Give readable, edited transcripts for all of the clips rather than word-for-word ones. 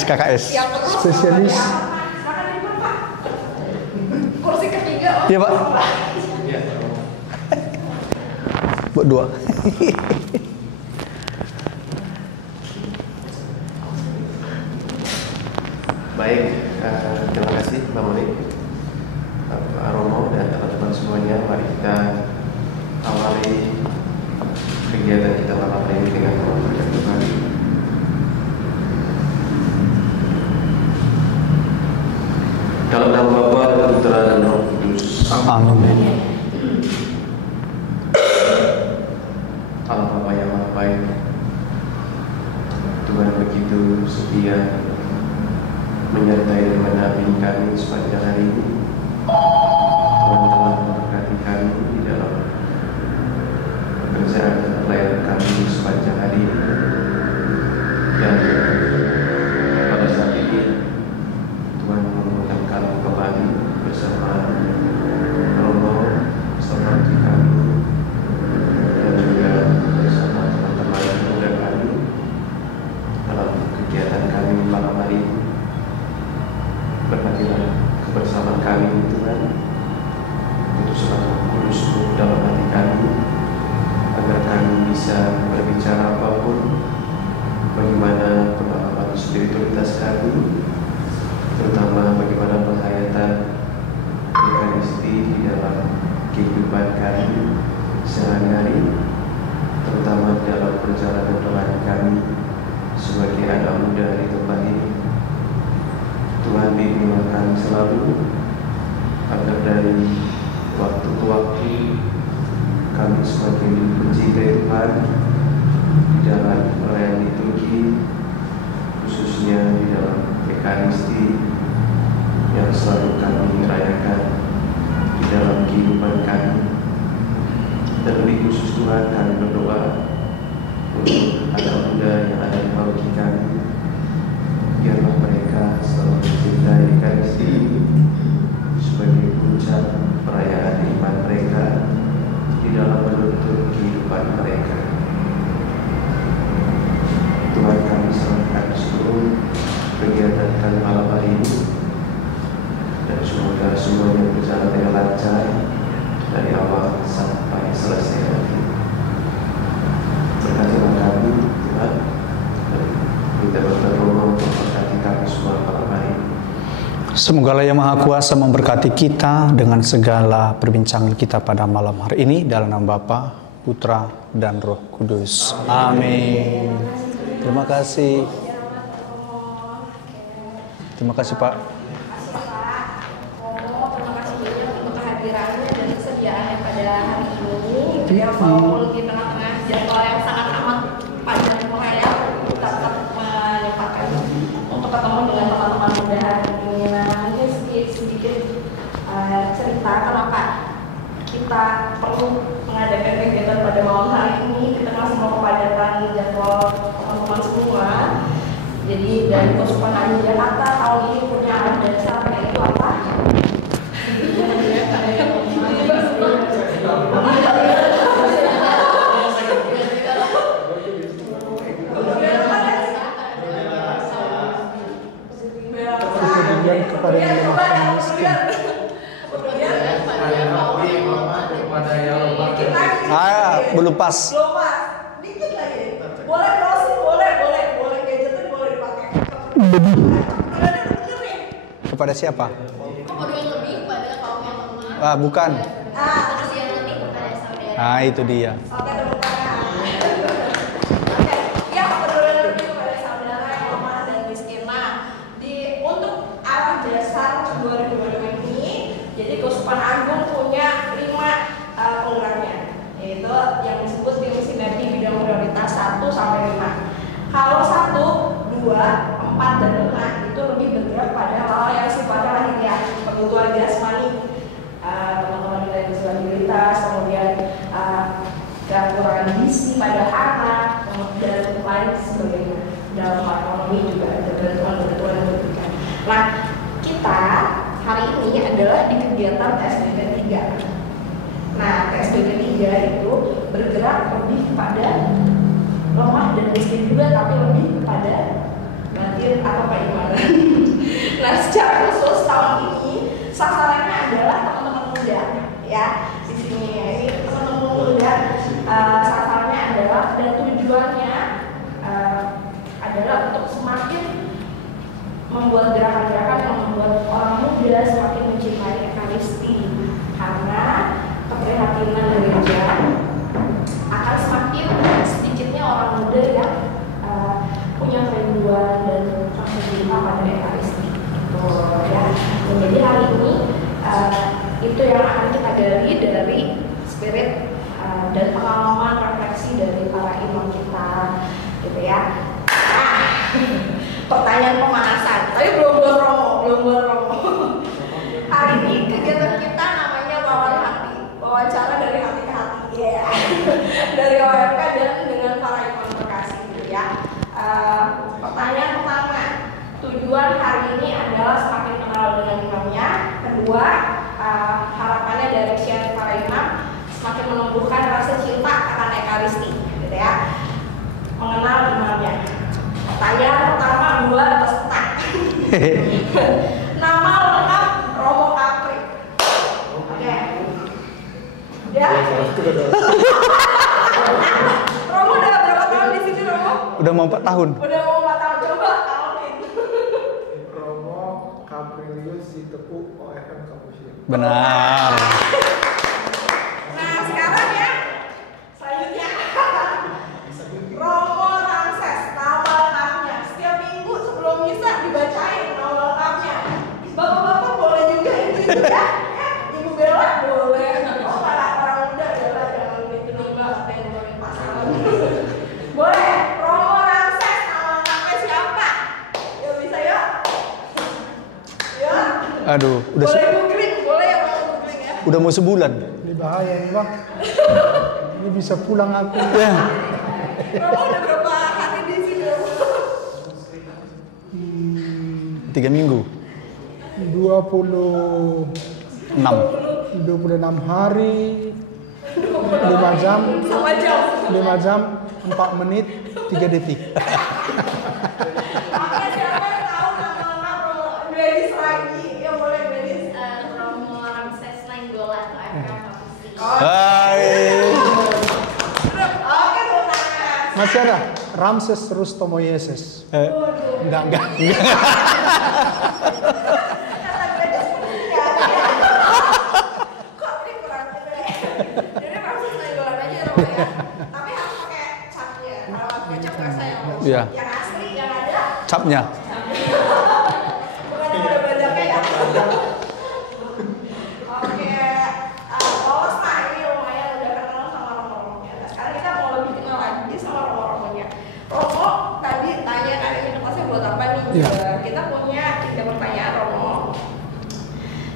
KKS. Spesialis. Kursi ketiga. Iya, Pak. Buat 2. Baik, terima kasih Mbak Moni, Pak Romo dan teman-teman semuanya. Mari kita awali kegiatan kita malam ini dengan membaca Tuhan. Dalam nama Bapa dan Putra dan Roh Kudus. Amin. Allah Bapa yang Maha Baik, Tuhan begitu setia menyertai dan mendampingi kami sepanjang hari ini. Tuhan telah memberkati kami di dalam pekerjaan dan pelayanan kami sepanjang hari ini. Dan pada saat ini Tuhan mengundang kami kembali bersama Romo, bersama kami, dan juga bersama teman-teman muda kami dalam kegiatan kami malam hari ini. Berkatilah kebersamaan kami Tuhan, putuslah Roh Kudus dalam hati kami, agar kami bisa berbicara apapun, bagaimana pengalaman spiritualitas kami, terutama bagaimana penghayatan Ekaristi di dalam kehidupan kami sehari-hari, terutama dalam perjalanan rohani kami sebagai anak muda di tempat ini. Tuhan bimbinglah kami selalu, agar dari waktu ke waktu kami semakin mencintai Tuhan di dalam pelayanan liturgi, khususnya di dalam Ekaristi yang selalu kami rayakan di dalam kehidupan kami. Dan lebih khusus Tuhan, kami berdoa untuk anak muda yang ada di paroki kami, biarlah mereka selalu mencintai Ekaristi sebagai puncak perayaan iman mereka di dalam menuntut kehidupan mereka. Tuhan, kami serahkan seluruh kegiatan kami malam hari ini, dan semoga semuanya berjalan dengan lancar dari awal sampai selesai nanti. Berkatilah kami Tuhan, dan minta berkat Romo untuk memberkati kami semua malam hari ini. Semoga Yang Maha Kuasa memberkati kita dengan segala perbincangan kita pada malam hari ini, dalam nama Bapa, Putra, dan Roh Kudus. Amin. Terima kasih. Terima kasih Pak. Terima kasih banyak untuk kehadirannya dan kesediaannya pada hari ini. Yang walaupun di tengah-tengah jadwal yang sangat amat panjang merayap, kita tetap menyempatkan untuk ketemu dengan teman-teman muda hari ini. Nah, mungkin sedikit cerita kenapa kita perlu mengadakan kegiatan pada malam hari ini di tengah semua kepadatan jadwal teman-teman semua. Jadi dari Keuskupan Agung Jakarta tahun ini punya dasar yaitu apa? Kepedulian kepada yang lemah dan miskin. Belum pas. Belum pas. Dikit lagi. Boleh browsing, boleh gadgetin, boleh dipakai. Kepada siapa? Kepedulian lebih pada kaum yang lemah. Bukan. Kasihan lebih kepada saudara. Itu dia. Oke, tepuk tangan. Oke, ya kepedulian lebih kepada saudara yang lemah dan miskin. Nah, untuk arah dasar 2022 ini, jadi Keuskupan Agung punya 5 penggeraknya, yaitu yang disebut misi di bidang prioritas 1 sampai 5. Kalau 1, 2, 4, dan 5 itu lebih bergerak pada hal yang sifatnya lahiriah, kebutuhan jasmani, teman-teman dengan disabilitas, kemudian kekurangan gizi pada anak, dan lain sebagainya. Dalam hal ekonomi juga ada bantuan-bantuan yang diberikan. Nah, kita hari ini adalah di kegiatan TSBK 3. Nah, TSBK 3 itu bergerak lebih pada miskin juga, tapi lebih kepada batin atau keimanan. Nah, secara khusus tahun ini sasarannya adalah teman-teman muda, ya. Di sini ini teman-teman muda, sasarannya adalah dan tujuannya adalah untuk semakin membuat gerakan-gerakan yang membuat orang muda semakin mencintai Ekaristi, karena keprihatinan gereja akan semakin sedikitnya orang muda yang punya kerinduan dan rasa cinta pada Ekaristi. Ya. Jadi hari ini itu yang akan kita gali dari spirit dan pengalaman refleksi dari para imam kita, gitu ya. Pertanyaan pemanasan, tapi belum buat Romo. Hari ini kegiatan kita namanya wawancara dari hati ke hati, ya. Dari OMK dan dengan para imam Bekasi, gitu ya. Pertanyaan pertama, tujuan hari ini adalah semakin kenal dengan imamnya. Kedua, harapannya dari share para imam semakin menumbuhkan rasa cinta akan Ekaristi, gitu ya. Mengenal imamnya. Pertanyaan pertama, 2 peserta. Nama lengkap Romo Capri. Oke. Ya. Romo udah berapa tahun di sini, Romo? Udah mau 4 tahun. Udah mau 4 tahun, coba Alvin. Romo Caprilius Sitepu OFM Kapusia. Benar. Nah, sekarang ya. Selanjutnya. Romo Ramses, nama lengkapnya. Setiap minggu sebelum misa dibacain nama lengkapnya. Bapak-bapak boleh juga itu ya. Ibu Bella boleh. Oh, para orang muda Bella jangan gitu dong, Mbak. Apa yang ngomongin pasangan. Boleh. Romo Ramses, nama lengkapnya siapa? Ya bisa ya. Ya. Aduh, Boleh googling, boleh ya Bang googling ya. udah mau sebulan. Ini bahaya ini bang. Ini bisa pulang aku. Ya. Romo udah berapa hari di sini? 3 minggu. 26 hari 5 jam Sama jam. 5 jam 4 menit 3 detik. Oke, siapa yang tahu nama lengkap Romo Gladys lagi? Ya boleh Gladys. Romo Ramses Nainggolan OFM Kapusi. Hai. Oke, Romo. Masih ada Ramses Rustomo Yesus. Enggak. Kata Gladys punya. Kok ini kurang gitu ya? Jadi Ramses Nainggolan aja Romo ya. Tapi harus pakai capnya. Kalau pakai cap nggak sayang. Iya. Yang asli yang ada. Capnya. Bukan yang ada bajaknya ya. Oke, Lolos Pak, ini lumayan udah kenal sama Romo-Romonya. Nah, sekarang kita mau lebih kenal lagi sama Romo-Romonya. Romo tadi tanya kayaknya kelasnya buat apa nih? Iya. Kita punya 3 pertanyaan Romo.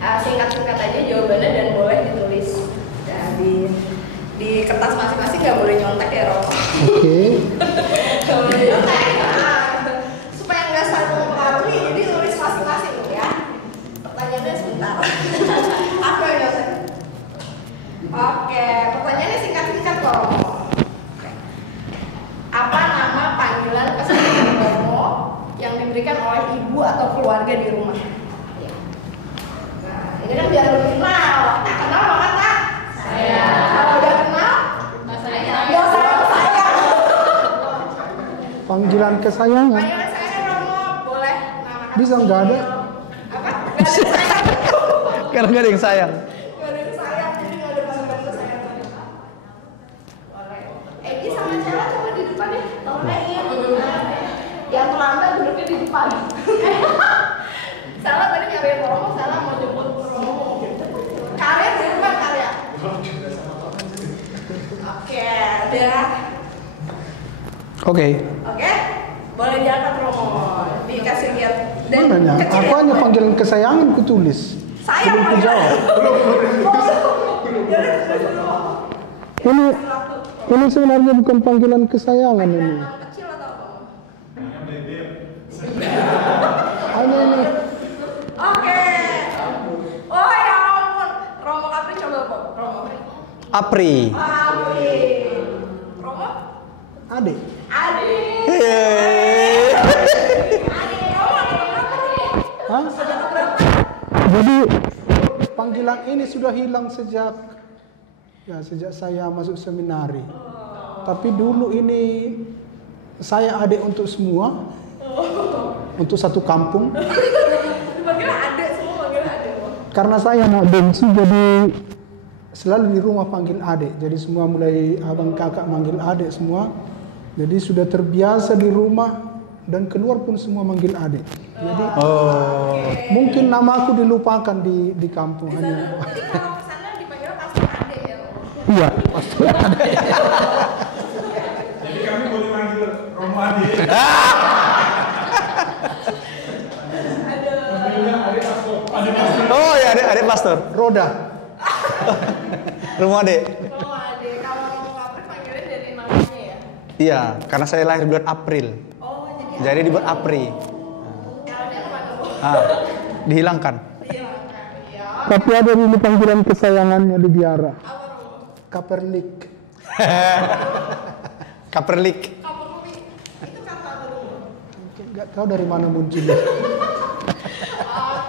Singkat-singkat aja jawabannya dan boleh ditulis di kertas masing-masing, nggak boleh nyontek ya Romo. Oke. Nggak boleh nyontek. Supaya nggak saling mempengaruhi, jadi tulis masing-masing ya. Pertanyaannya sebentar. Aku yang nyontek. Oke, pertanyaannya singkat-singkat kok Romo. Oke. Apa nama panggilan kesayangan Romo yang diberikan oleh ibu atau keluarga di rumah? Ya. Nah, ini kan biar lebih kenal. Tak kenal maka tak? Saya. Kalau udah kenal, nggak sayang. Panggilan kesayangan. Panggilan saya Romo boleh nama Bisa nggak ada? apa? Nggak ada sayang. Karena gak ada yang sayang. Nggak ada sayang, jadi nggak ada panggilan sayang. Boleh. Egi sama Cella coba di depan ya. Tolongin. Yang terlambat duduknya di depan. Salah tadi nyariin Romo, salah mau jemput Romo. Karya di depan karya. Oke, udah. Oke. Oke, boleh diangkat Romo. Dikasih lihat. Mana? Aku hanya panggilan kesayangan kutulis. Sayang Belum kujawab. Ini sebenarnya bukan panggilan kesayangan ini. Kecil atau apa? Hanya ini. Oke. Oh ya ampun. Romo Capri coba kok. Romo. Apri. Capri. Romo? Ade. Adi. Jadi panggilan ini sudah hilang sejak saya masuk seminari. Tapi dulu ini saya adik untuk semua, untuk satu kampung. Dipanggil adek semua, panggil adek. Karena saya anak bungsu, jadi selalu di rumah panggil adik. Jadi semua mulai abang kakak manggil adik semua. Jadi sudah terbiasa di rumah dan keluar pun semua manggil adik. Jadi mungkin nama aku dilupakan di kampung hanya. Jadi kalau kesana dipanggil pastor adek ya. Iya, pasti ada. Jadi kami boleh manggil Romo Ade. Oh ya, adik pastor. Roda. Rumah adek. Romo adek. Kalau Romo Kapri panggilnya dari namanya ya. Iya, karena saya lahir bulan April. Oh, Jadi dibuat Apri. kalau dia kemana? Ah, dihilangkan. Dihilangkan. Ya. Tapi ada dulu panggilan kesayangannya di biara. Apa Romo? Kaperlik. Kaperlik. Kapolri. Itu kata apa Romo? Enggak tahu dari mana munculnya.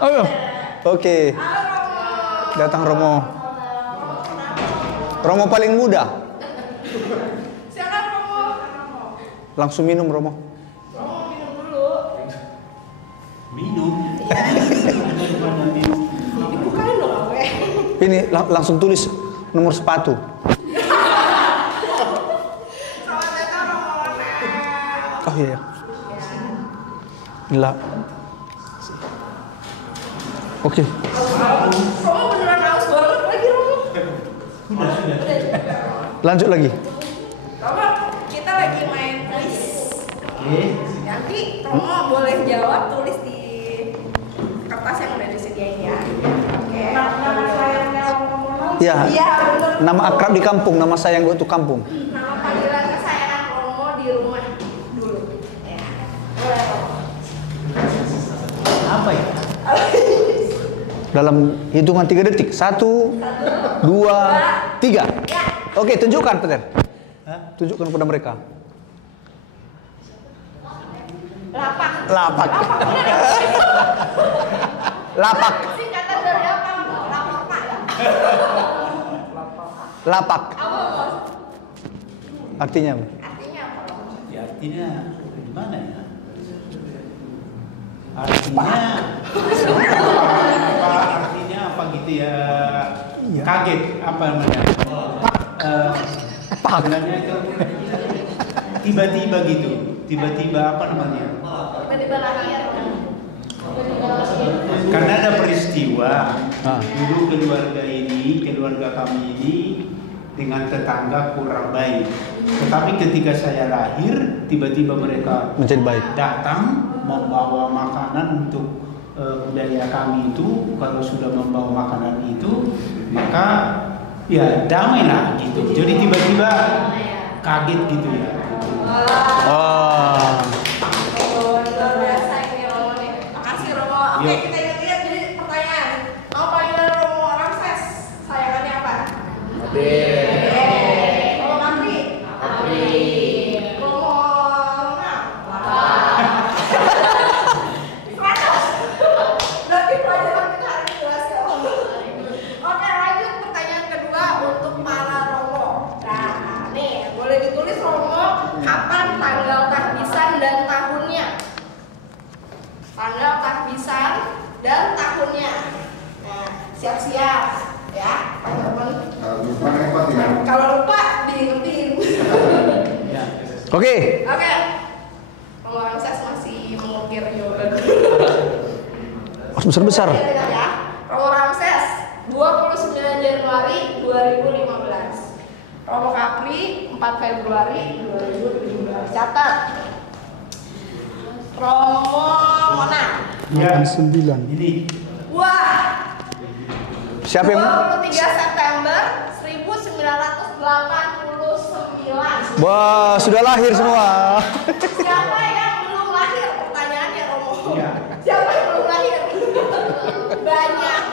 Oh, oke. Datang Romo. Romo paling muda. Silakan Romo. Langsung minum Romo. Romo minum dulu. Minum. Dibukain dong gue. Ini langsung tulis nomor sepatu. Selamat datang Romo Onel. Oh iya. Gila. Oke. Romo beneran haus banget lagi Romo. Sudah. Lanjut lagi. Romo, kita lagi main kuis. Nanti Romo boleh jawab, tulis di kertas yang udah disediain ya. Oke. Nama sayangnya Romo. Ya. Iya bener. Nama akrab di kampung, nama sayang gue tuh kampung. Nama panggilan kesayangan Romo di rumah dulu. Ya. Boleh Romo. Apa ya? Dalam hitungan 3 detik. 1, 2, 3. Oke, tunjukkan Peter. Tunjukkan kepada mereka. Lapak. Lapak. Lapak. Singkatan dari apa? Lapak Pak ya. Lapak. Apa Bos? Artinya apa? Artinya apa Romo? Ya artinya gimana ya? Artinya apa gitu ya? Kaget apa namanya? Sebenarnya itu tiba-tiba gitu. Tiba-tiba apa namanya? Tiba-tiba lahir. Karena ada peristiwa Ah. dulu keluarga kami ini dengan tetangga kurang baik. Tetapi ketika saya lahir, tiba-tiba mereka Menjadi baik. datang membawa makanan untuk budaya kami itu. Kalau sudah membawa makanan itu, maka ya damai lah gitu. Jadi tiba-tiba kaget gitu ya. Oh. Luar biasa ini Romo nih. Makasih Romo. Oke, Yuk. kita ingat-ingat jadi pertanyaan. Mau panggilan Romo Ramses? Sayangannya apa? Romo Kapri? Romo Luna? Berarti pelajaran kita hari ini jelas ya. Oke, lanjut pertanyaan kedua untuk para Romo. Nah, nih boleh ditulis Romo kapan tanggal tahbisan dan tahunnya. Tanggal tahbisan dan tahunnya. Nah, siap-siap ya, teman-teman. Kalau lupa diingetin. Oke. Oke. Romo Ramses masih mengukir jawaban. Besar-besar. Lihat ya. Romo Ramses 29 Januari 2015. Romo Kapri 4 Februari 2017. Catat. Romo Mona. Ya, 9. ini Wah. Siapa yang 23 September 1989. Wah, sudah lahir semua. Siapa yang belum lahir? Pertanyaannya Romo. Iya. Siapa yang belum lahir? Banyak.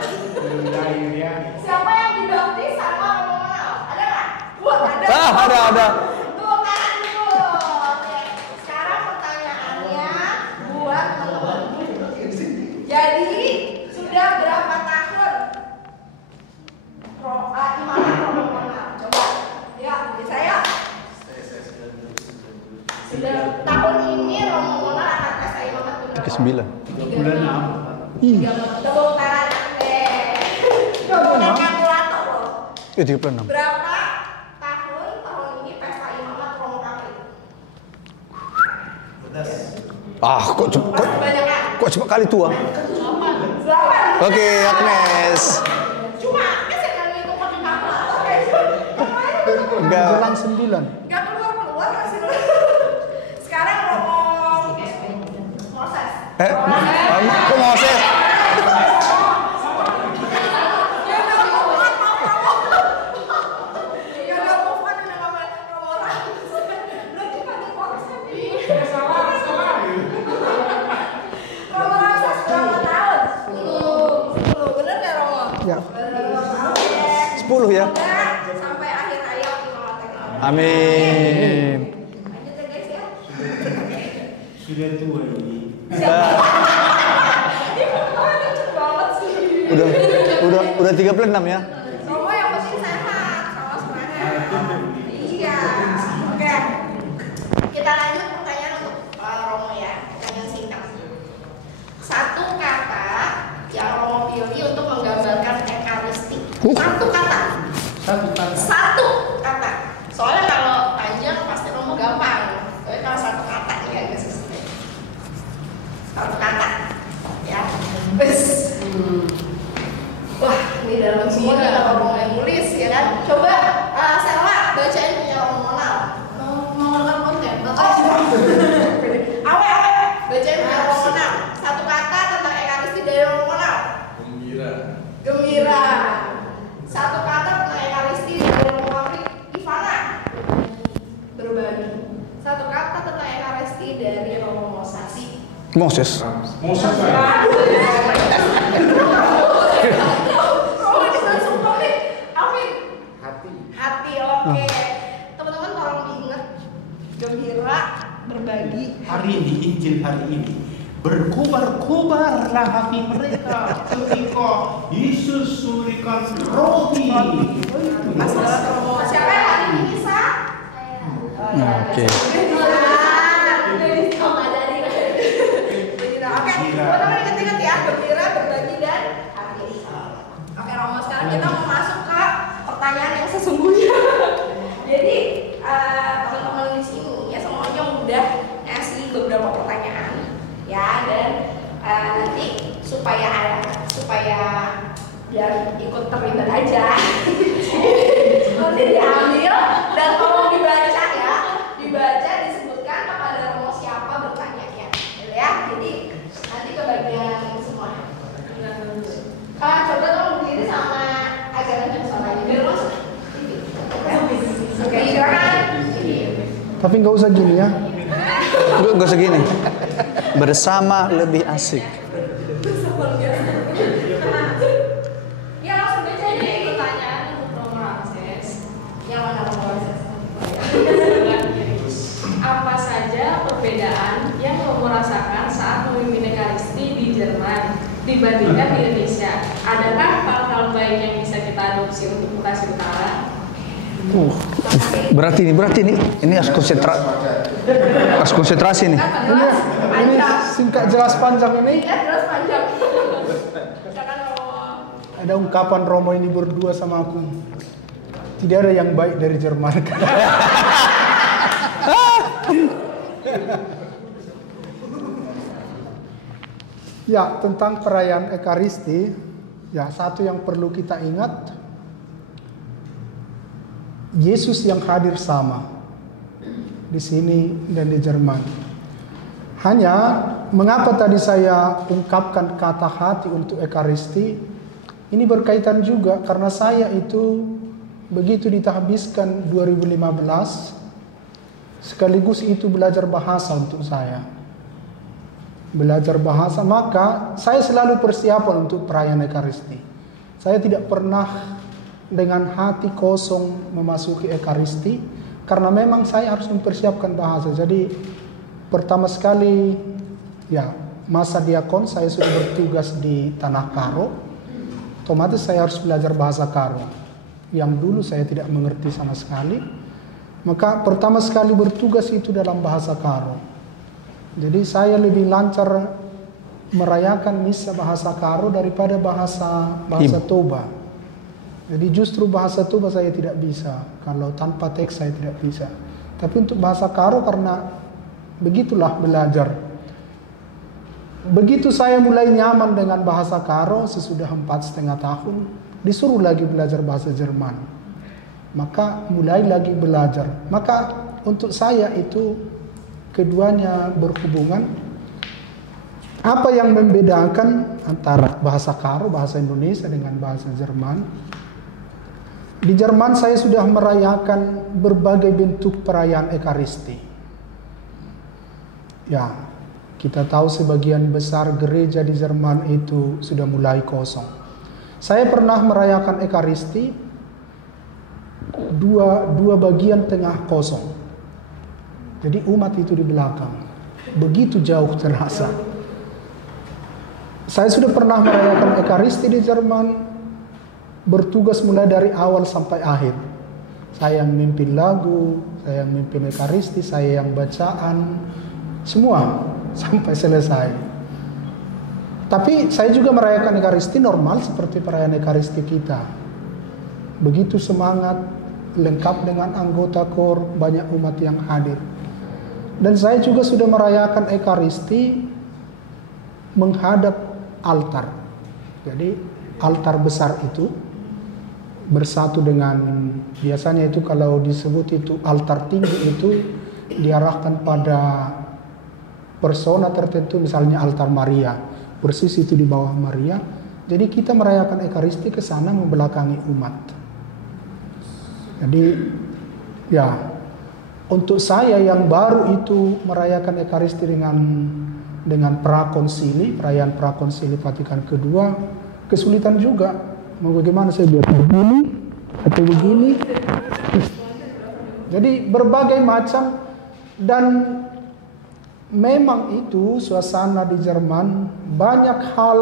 lahir ya. Siapa yang dibaptis sama Romo Mona? Ada nggak? Wah, ada. Ada. Tuh kan dulu. Oke. Sekarang pertanyaannya buat teman-teman. Jadi sudah berapa 9. 36. Ih, Tepuk tangan deh. Bukan kalkulator loh. 36. Berapa tahun ini pesta imamat Romo Katolik? Kok Masih banyak kan? cepat kali tua. 8. Oke, Agnes. Cuma kan saya nggak ngitung pakai kalkulator. Enggak. jalan 9. Nggak keluar masih. Sekarang Romo Moses. Kok Moses? Ya udah move on udah ngomong Romo Ramses. Lu dipanggil konsep. Romo Ramses berapa tahun? 10. Bener nggak Romo? Ya. 10 ya. Sampai akhir hayat imamatnya. Amin. Lanjut ya guys ya. Sudah tua ini. Udah 36 ya. Romo yang penting sehat, sama semangat. Iya. Oke. Kita lanjut pertanyaan untuk Romo ya. Pertanyaan singkat. Satu kata yang Romo pilih untuk menggambarkan ekaristi. Satu kata. Satu kata. Soalnya kalau panjang pasti Romo gampang. Tapi kalau satu kata nih agak susah. Satu kata. Ya. Wes. Wah, ini dalam semua kita mulai nulis ya kan. Coba Selma bacain punya Romo Monal. Mau konten. Awe bacain punya Romo Monal. Satu kata tentang ekaristi dari Romo Monal. Gembira. Satu kata tentang ekaristi dari Romo Katolik. Ivana. Berbagi. Satu kata tentang ekaristi dari Romo Mosasi. Moses. Hati, oke. Teman-teman tolong diingat, gembira, berbagi. Hari ini, Injil hari ini, berkobar-kobarlah hati mereka ketika Yesus memberikan roti. Masalah Romo. Siapa yang hari ini bisa? Oke. Oke, teman-teman ingat-ingat ya, gembira, berbagi dan hati. Oke Romo, sekarang kita mau masuk ke pertanyaan yang sesungguhnya. Jadi teman-teman di sini ya semuanya udah ngasih beberapa pertanyaan ya, dan nanti supaya biar ikut terlibat aja. Nanti diambil dan kalau dibaca ya, disebutkan kepada Romo siapa bertanya ya. Jadi nanti kebagian semua. Coba dong berdiri sama ajaran yang salahnya biar masuk. Oke, silakan. Tapi nggak usah gini ya. Gue segini. Bersama lebih asik. Ya langsung baca Jadi aja. pertanyaan untuk Romo Ramses. Yang mana Romo Ramses? Apa saja perbedaan yang Romo rasakan saat memimpin ekaristi di Jerman dibandingkan di Indonesia? Adakah hal-hal baik yang bisa kita adopsi untuk Bekasi Utara? Berat ini. Ini harus konsentrasi nih. Ini singkat jelas panjang ini. Ya terus panjang. Silakan Romo. Ada ungkapan Romo ini berdua sama aku. Tidak ada yang baik dari Jerman. Ya, tentang perayaan Ekaristi, ya satu yang perlu kita ingat, Yesus yang hadir sama di sini dan di Jerman. Hanya mengapa tadi saya ungkapkan kata hati untuk Ekaristi, ini berkaitan juga karena saya itu begitu ditahbiskan 2015, sekaligus itu belajar bahasa untuk saya. Belajar bahasa, maka saya selalu persiapan untuk perayaan Ekaristi. Saya tidak pernah dengan hati kosong memasuki Ekaristi, karena memang saya harus mempersiapkan bahasa. Jadi pertama sekali, ya masa diakon saya sudah bertugas di Tanah Karo, otomatis saya harus belajar bahasa Karo, yang dulu saya tidak mengerti sama sekali. Maka pertama sekali bertugas itu dalam bahasa Karo. Jadi saya lebih lancar merayakan misa bahasa Karo daripada bahasa Toba. Jadi justru bahasa Toba saya tidak bisa, kalau tanpa teks saya tidak bisa. Tapi untuk bahasa Karo karena begitulah belajar. Begitu saya mulai nyaman dengan bahasa Karo sesudah 4,5 tahun, disuruh lagi belajar bahasa Jerman. Maka mulai lagi belajar. Maka untuk saya itu keduanya berhubungan. Apa yang membedakan antara bahasa Karo, bahasa Indonesia dengan bahasa Jerman? Di Jerman saya sudah merayakan berbagai bentuk perayaan Ekaristi. Ya, kita tahu sebagian besar gereja di Jerman itu sudah mulai kosong. Saya pernah merayakan Ekaristi dua bagian tengah kosong. Jadi umat itu di belakang. Begitu jauh terasa. Saya sudah pernah merayakan Ekaristi di Jerman, bertugas mulai dari awal sampai akhir. Saya yang memimpin lagu, saya yang memimpin Ekaristi, saya yang bacaan, semua sampai selesai. Tapi saya juga merayakan Ekaristi normal seperti perayaan Ekaristi kita. Begitu semangat, lengkap dengan anggota KOR, banyak umat yang hadir. Dan saya juga sudah merayakan Ekaristi menghadap altar. Jadi altar besar itu bersatu dengan, biasanya itu kalau disebut itu altar tinggi itu diarahkan pada persona tertentu, misalnya altar Maria, persis itu di bawah Maria. Jadi kita merayakan Ekaristi ke sana membelakangi umat. Jadi ya, untuk saya yang baru itu merayakan Ekaristi dengan prakonsili, perayaan prakonsili Vatikan kedua, kesulitan juga. Mau bagaimana saya buat begini atau begini. Jadi berbagai macam, dan memang itu suasana di Jerman banyak hal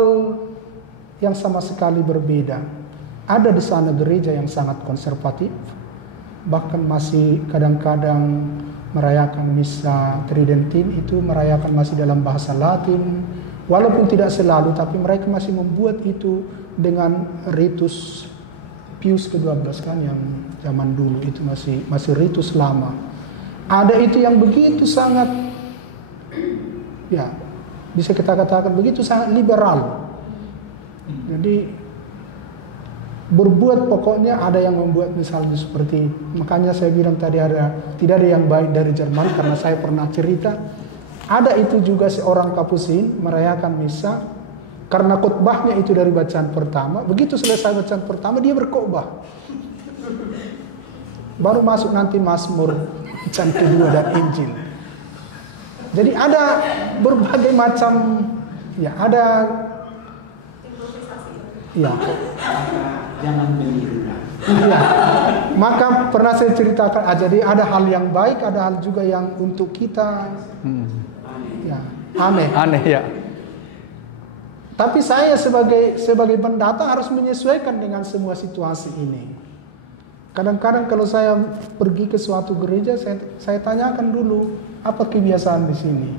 yang sama sekali berbeda. Ada di sana gereja yang sangat konservatif, bahkan masih kadang-kadang merayakan misa Tridentin itu merayakan masih dalam bahasa Latin, walaupun tidak selalu, tapi mereka masih membuat itu dengan ritus Pius ke-12 kan, yang zaman dulu itu masih ritus lama. Ada itu yang begitu sangat, ya bisa kita katakan begitu sangat liberal. Jadi berbuat pokoknya ada yang membuat misalnya seperti, makanya saya bilang tadi tidak ada yang baik dari Jerman, karena saya pernah cerita ada itu juga seorang kapusin merayakan misa karena khotbahnya itu dari bacaan pertama, begitu selesai bacaan pertama dia berkhotbah, baru masuk nanti Mazmur bacaan kedua dan Injil. Jadi ada berbagai macam, ya ada ya. Jangan meniru. Iya. Maka pernah saya ceritakan, jadi ada hal yang baik, ada hal juga yang untuk kita ya aneh ya. Tapi saya sebagai pendata harus menyesuaikan dengan semua situasi ini. Kadang-kadang kalau saya pergi ke suatu gereja, saya tanyakan dulu apa kebiasaan di sini.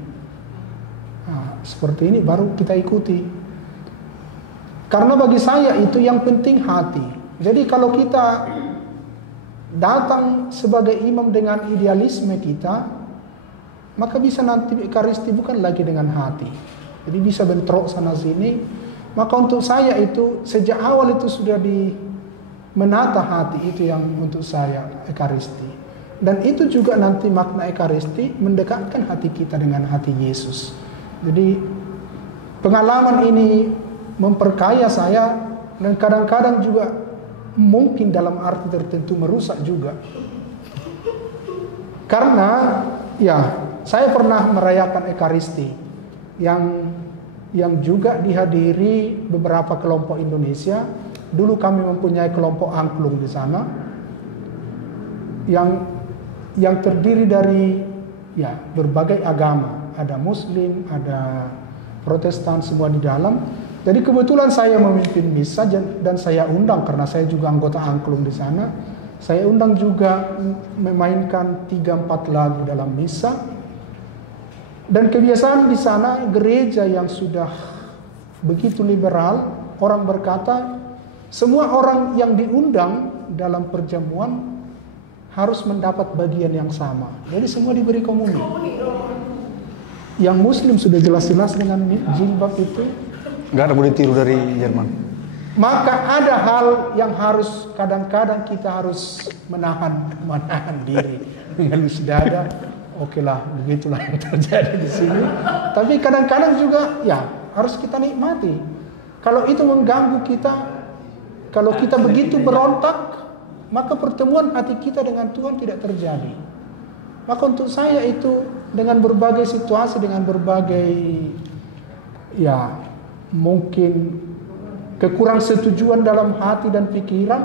Nah, seperti ini baru kita ikuti. Karena bagi saya itu yang penting hati. Jadi kalau kita datang sebagai imam dengan idealisme kita, maka bisa nanti Ekaristi bukan lagi dengan hati. Jadi bisa bentrok sana sini. Maka untuk saya itu sejak awal itu sudah menata hati, itu yang untuk saya Ekaristi. Dan itu juga nanti makna Ekaristi mendekatkan hati kita dengan hati Yesus. Jadi pengalaman ini memperkaya saya, dan kadang-kadang juga mungkin dalam arti tertentu merusak juga. Karena ya saya pernah merayakan Ekaristi yang juga dihadiri beberapa kelompok Indonesia. Dulu kami mempunyai kelompok angklung di sana yang terdiri dari ya berbagai agama, ada Muslim, ada Protestan, semua di dalam. Jadi kebetulan saya memimpin misa dan saya undang, karena saya juga anggota angklung di sana. Saya undang juga memainkan 3-4 lagu dalam misa. Dan kebiasaan di sana gereja yang sudah begitu liberal, orang berkata semua orang yang diundang dalam perjamuan harus mendapat bagian yang sama. Jadi semua diberi komuni. Yang Muslim sudah jelas-jelas dengan jilbab itu. Nggak ada boleh tiru dari Jerman. Maka ada hal yang harus kadang-kadang kita harus menahan diri, mengelus dada. Oke lah, begitulah yang terjadi di sini. Tapi kadang-kadang juga ya harus kita nikmati. Kalau itu mengganggu kita, kalau kita begitu berontak, maka pertemuan hati kita dengan Tuhan tidak terjadi. Maka untuk saya itu dengan berbagai situasi, dengan berbagai ya mungkin kekurang setujuan dalam hati dan pikiran,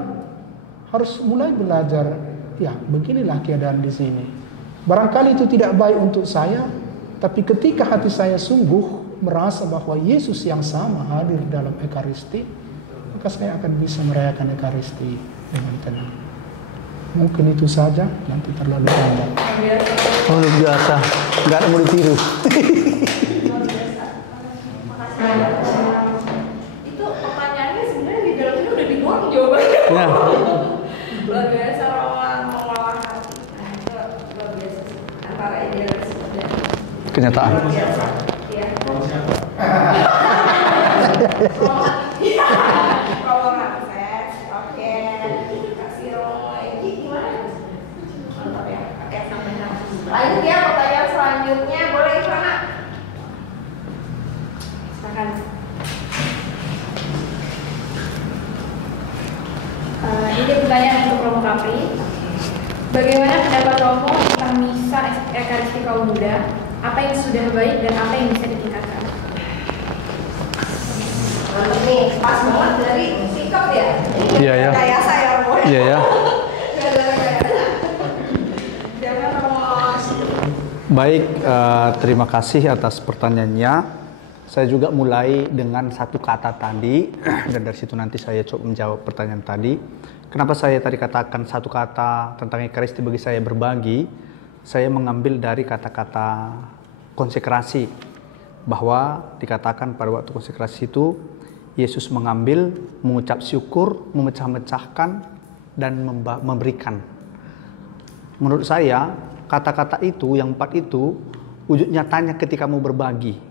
harus mulai belajar. Ya beginilah keadaan di sini. Barangkali itu tidak baik untuk saya, tapi ketika hati saya sungguh merasa bahwa Yesus yang sama hadir dalam Ekaristi, maka saya akan bisa merayakan Ekaristi dengan tenang. Mungkin itu saja, nanti terlalu banyak. Oh, luar biasa, nggak ada mau ditiru. Itu pertanyaannya sebenarnya di dalamnya udah dibuang jawabannya. Ya. Luar biasa Roman mengolah hati. Nah, itu luar biasa sih. Antara idealis dan Kenyataan. luar biasa. Iya. Iya. Roman Ramses. Oke. Kasih Roy. Gimana? Mantap ya. Oke, sampai nanti. Lanjut ya pertanyaan selanjutnya. Boleh Ivana? Silakan. Ini pertanyaan untuk Romo Capri. Bagaimana pendapat Romo tentang misa Ekaristi kaum muda? Apa yang sudah baik dan apa yang bisa ditingkatkan? Mantap nih, pas banget dari sikap ya. Iya, ya. Kayak saya Romo. Iya ya. Jangan Romo. Baik, terima kasih atas pertanyaannya. Saya juga mulai dengan satu kata tadi, dan dari situ nanti saya coba menjawab pertanyaan tadi. Kenapa saya tadi katakan satu kata tentang Ekaristi bagi saya berbagi? Saya mengambil dari kata-kata konsekrasi, bahwa dikatakan pada waktu konsekrasi itu Yesus mengambil, mengucap syukur, memecah-mecahkan, dan memberikan. Menurut saya, kata-kata itu, yang 4 itu, wujud nyatanya ketika mau berbagi.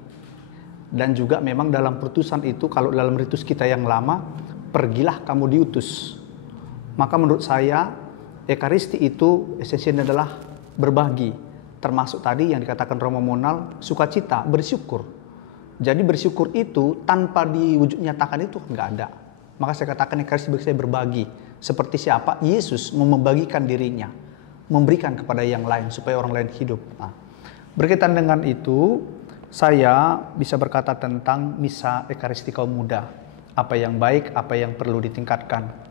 Dan juga memang dalam perutusan itu, kalau dalam ritus kita yang lama, pergilah kamu diutus. Maka menurut saya, Ekaristi itu esensinya adalah berbagi. Termasuk tadi yang dikatakan Romo Monal, sukacita, bersyukur. Jadi bersyukur itu tanpa diwujud nyatakan itu nggak ada. Maka saya katakan Ekaristi bagi saya berbagi. Seperti siapa? Yesus mau membagikan dirinya, memberikan kepada yang lain supaya orang lain hidup. Nah, berkaitan dengan itu, saya bisa berkata tentang misa Ekaristi kaum muda. Apa yang baik, apa yang perlu ditingkatkan.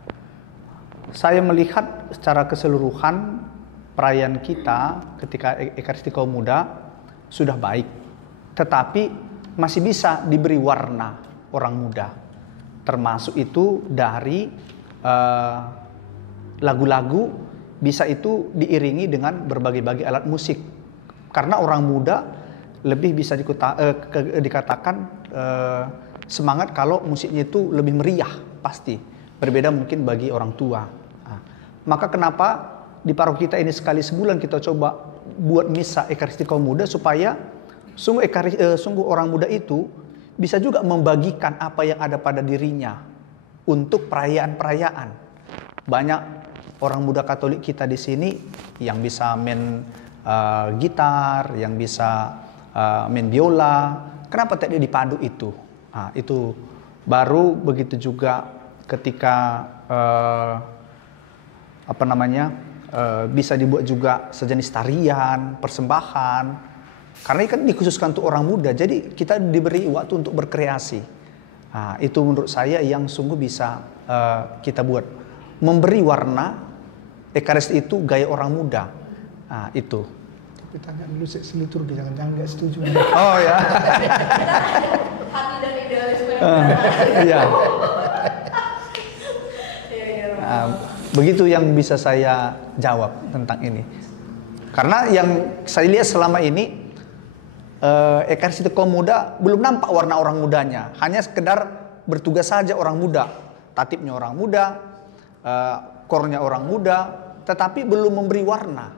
Saya melihat secara keseluruhan perayaan kita ketika Ekaristi kaum muda sudah baik. Tetapi masih bisa diberi warna orang muda. Termasuk itu dari lagu-lagu, bisa itu diiringi dengan berbagai-bagai alat musik. Karena orang muda lebih bisa dikatakan semangat kalau musiknya itu lebih meriah, pasti. Berbeda mungkin bagi orang tua. Nah, maka kenapa di paroki kita ini sekali sebulan kita coba buat misa Ekaristi kaum muda supaya sungguh orang muda itu bisa juga membagikan apa yang ada pada dirinya untuk perayaan-perayaan. Banyak orang muda Katolik kita di sini yang bisa main gitar, yang bisa main biola. Kenapa tidak dipadu itu? Nah, itu baru begitu juga ketika bisa dibuat juga sejenis tarian, persembahan. Karena ini kan dikhususkan untuk orang muda, jadi kita diberi waktu untuk berkreasi. Nah, itu menurut saya yang sungguh bisa kita buat. Memberi warna Ekaristi itu gaya orang muda. Nah, itu. Tapi tanya dulu selitur, jangan nggak setuju. Oh ya. Hati dan idealisme. Iya. Begitu yang bisa saya jawab tentang ini. Karena yang saya lihat selama ini Ekaristi kaum muda belum nampak warna orang mudanya, hanya sekedar bertugas saja orang muda, tatipnya orang muda, kornya orang muda, tetapi belum memberi warna.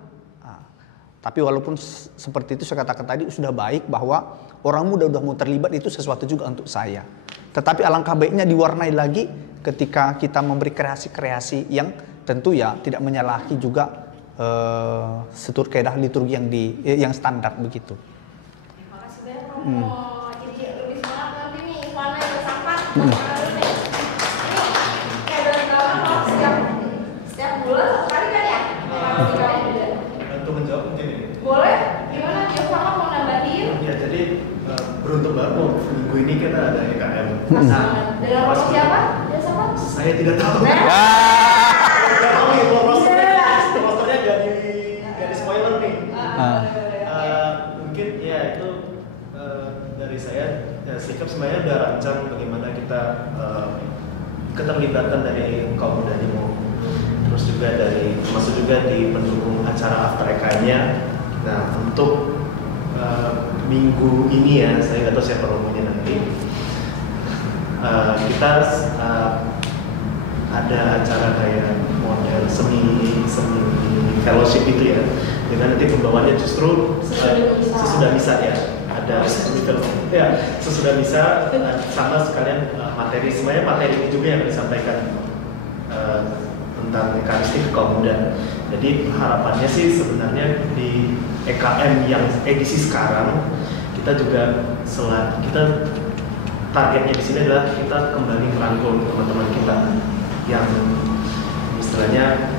Tapi walaupun seperti itu saya katakan tadi sudah baik bahwa orang muda sudah mau terlibat, itu sesuatu juga untuk saya. Tetapi alangkah baiknya diwarnai lagi ketika kita memberi kreasi-kreasi yang tentu ya tidak menyalahi juga setur kaidah liturgi yang standar begitu. Makasih banyak Romo. Jadi lebih semangat nanti nih Ivana yang bersahabat. Kayak berapa setiap bulan sekali kan ya? Sekali juga. Untuk menjawab mungkin ini. Boleh? Gimana? Ivana mau nambahin? Ya, jadi beruntung banget minggu ini kita ada EKM. Dengan Romo siapa? Dia siapa? Saya tidak tahu. Nah. Tidak tahu nih rosternya jadi spoiler nih. Mungkin ya itu dari saya sikap sebenarnya udah rancang bagaimana kita keterlibatan dari kaum muda Dimo, terus juga termasuk juga di pendukung acara after EKM-nya. Nah, untuk minggu ini ya, saya nggak tahu siapa romonya nanti. Kita ada acara kayak model semi fellowship itu ya, dengan nanti pembawanya justru sesudah misa ya, ada sesudah misa sama sekalian materi, semuanya materi ini juga yang disampaikan tentang ekaristi kaum muda. Jadi harapannya sih sebenarnya di EKM yang edisi sekarang kita juga kita targetnya di sini adalah kita kembali merangkul teman-teman kita yang istilahnya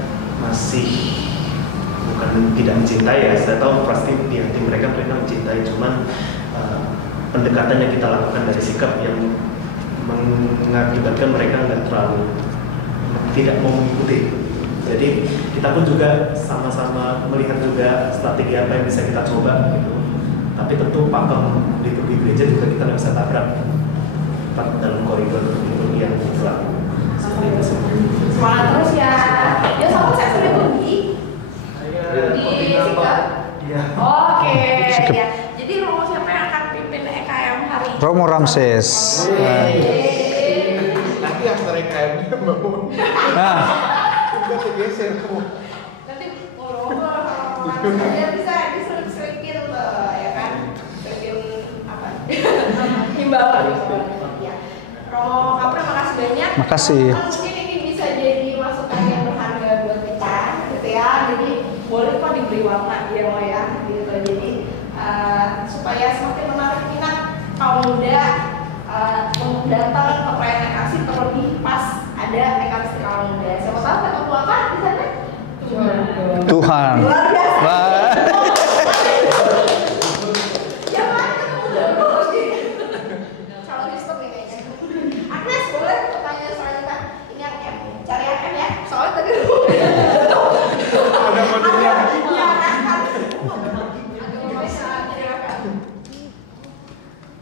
masih bukan tidak mencintai ya, saya tahu pasti di hati mereka mencintai, cuman pendekatan yang kita lakukan dari sikap yang mengakibatkan mereka nggak terlalu tidak mau mengikuti. Jadi kita pun juga sama-sama melihat juga strategi apa yang bisa kita coba gitu. Tapi tentu pakem liturgi gereja juga kita nggak bisa tabrak dalam koridor liturgi yang berlaku. Seperti itu semua. Semangat terus ya. Ya sama saya sudah pergi di sikap. Iya. Oke. Ya. Jadi Romo siapa yang akan pimpin EKM hari ini? Romo Ramses. Nanti after EKM-nya mau. Nah, Udah tergeser kamu. Nanti Romo saya bisa diselip-selipin ya kan? Selipin apa? Himbauan. Ya. Romo Kapra makasih banyak. Makasih. Mungkin ini bisa jadi masukan yang berharga buat kita, gitu ya. Jadi boleh kok diberi warna ya Mo ya, gitu. Jadi supaya semakin menarik minat kaum muda datang ke perayaan ekaristi, terlebih pas ada ekaristi kaum muda. Siapa tahu ketemu apa di sana? Tuhan. Luar biasa. Wah. Jangan ketemu dulu. Calon Kristen nih kayaknya. Agnes boleh pertanyaan selanjutnya. Ini yang M, cari yang M ya. Soalnya tadi Ada modelnya.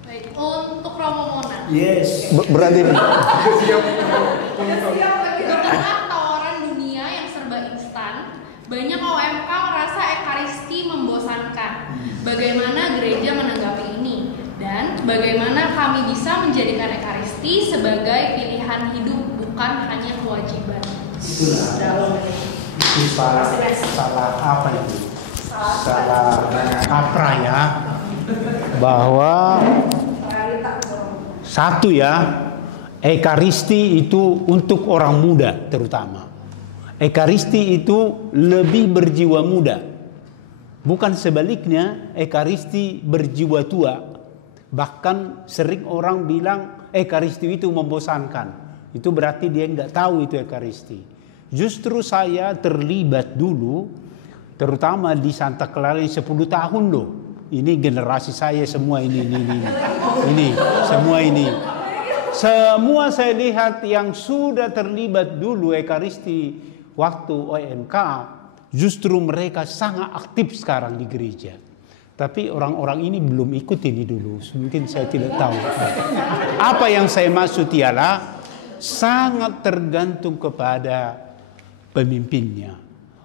Baik, untuk Romo Mona. Yes. Berarti Dengan tawaran dunia yang serba instan, banyak OMK merasa ekaristi membosankan. Bagaimana gereja menanggapi ini? Dan bagaimana kami bisa menjadikan ekaristi sebagai pilihan hidup, bukan hanya kewajiban? Itu salah apa itu? Salah kaprah ya. Bahwa satu ya, ekaristi itu untuk orang muda terutama. Ekaristi itu lebih berjiwa muda. Bukan sebaliknya, ekaristi berjiwa tua. Bahkan sering orang bilang ekaristi itu membosankan. Itu berarti dia nggak tahu itu ekaristi. Justru saya terlibat dulu, terutama di Santa Clara 10 tahun loh. Ini generasi saya semua ini. Ini semua ini. Semua saya lihat yang sudah terlibat dulu ekaristi waktu OMK, justru mereka sangat aktif sekarang di gereja. Tapi orang-orang ini belum ikut ini dulu. Mungkin saya tidak tahu. Apa yang saya maksud ialah sangat tergantung kepada pemimpinnya.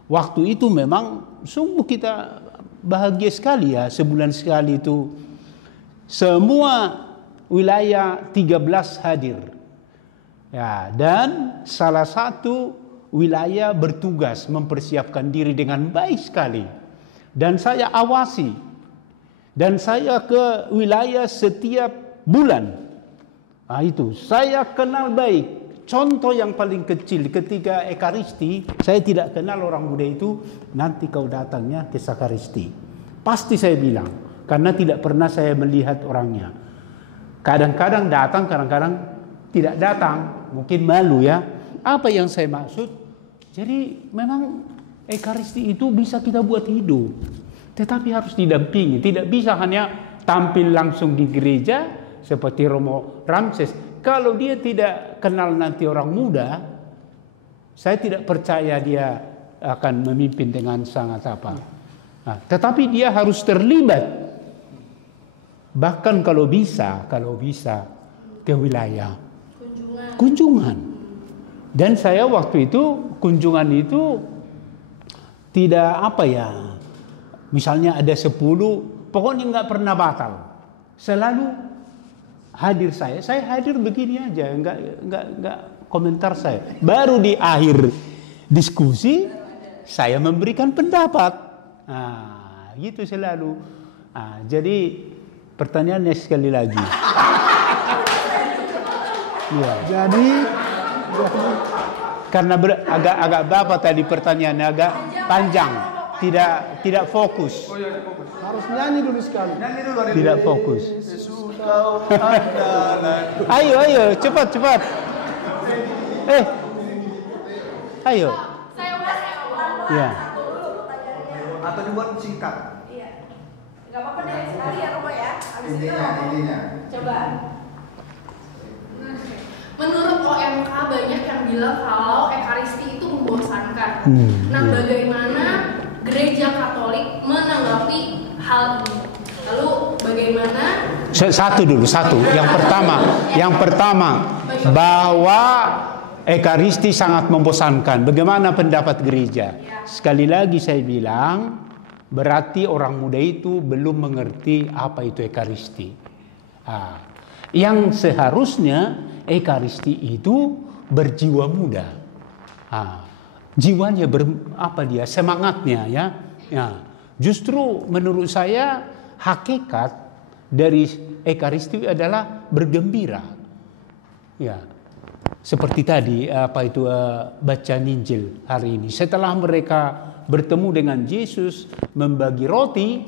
Waktu itu memang sungguh kita bahagia sekali ya, sebulan sekali itu semua wilayah 13 hadir. Ya, dan salah satu wilayah bertugas mempersiapkan diri dengan baik sekali. Dan saya awasi. Dan saya ke wilayah setiap bulan. Nah, itu saya kenal baik. Contoh yang paling kecil ketika Ekaristi, saya tidak kenal orang muda itu, nanti kau datangnya ke Sakaristi. Pasti saya bilang, karena tidak pernah saya melihat orangnya. Kadang-kadang datang, kadang-kadang tidak datang. Mungkin malu ya. Apa yang saya maksud? Jadi memang Ekaristi itu bisa kita buat hidup. Tetapi harus didampingi. Tidak bisa hanya tampil langsung di gereja seperti Romo Ramses. Kalau dia tidak kenal nanti orang muda, saya tidak percaya dia akan memimpin dengan sangat apa. Nah, tetapi dia harus terlibat. Bahkan kalau bisa ke wilayah kunjungan. Dan saya waktu itu kunjungan itu tidak apa ya. Misalnya ada 10, pokoknya nggak pernah batal. Selalu hadir saya hadir begini aja, nggak komentar saya. Baru di akhir diskusi saya memberikan pendapat. Nah, gitu selalu. Nah, jadi pertanyaannya sekali lagi. Ya. Jadi karena agak bapak tadi pertanyaannya agak panjang, tidak fokus. harus nyanyi dulu sekali. Tidak fokus. Ayo, cepat. Ayo. Saya ulas. Ya. Atau dibuat singkat. Iya. Enggak apa-apa deh, sekali ya Romo ya. Habis itu Intinya. coba. Menurut OMK banyak yang bilang kalau Ekaristi itu membosankan. Nah, bagaimana Gereja Katolik menanggapi hal ini? Lalu bagaimana? Satu. Yang pertama bahwa Ekaristi sangat membosankan. Bagaimana pendapat gereja? Sekali lagi saya bilang, berarti orang muda itu belum mengerti apa itu Ekaristi. Yang seharusnya Ekaristi itu berjiwa muda. Jiwanya semangatnya ya. Justru menurut saya hakikat dari Ekaristi adalah bergembira. Ya. Seperti tadi bacaan Injil hari ini. Setelah mereka bertemu dengan Yesus membagi roti,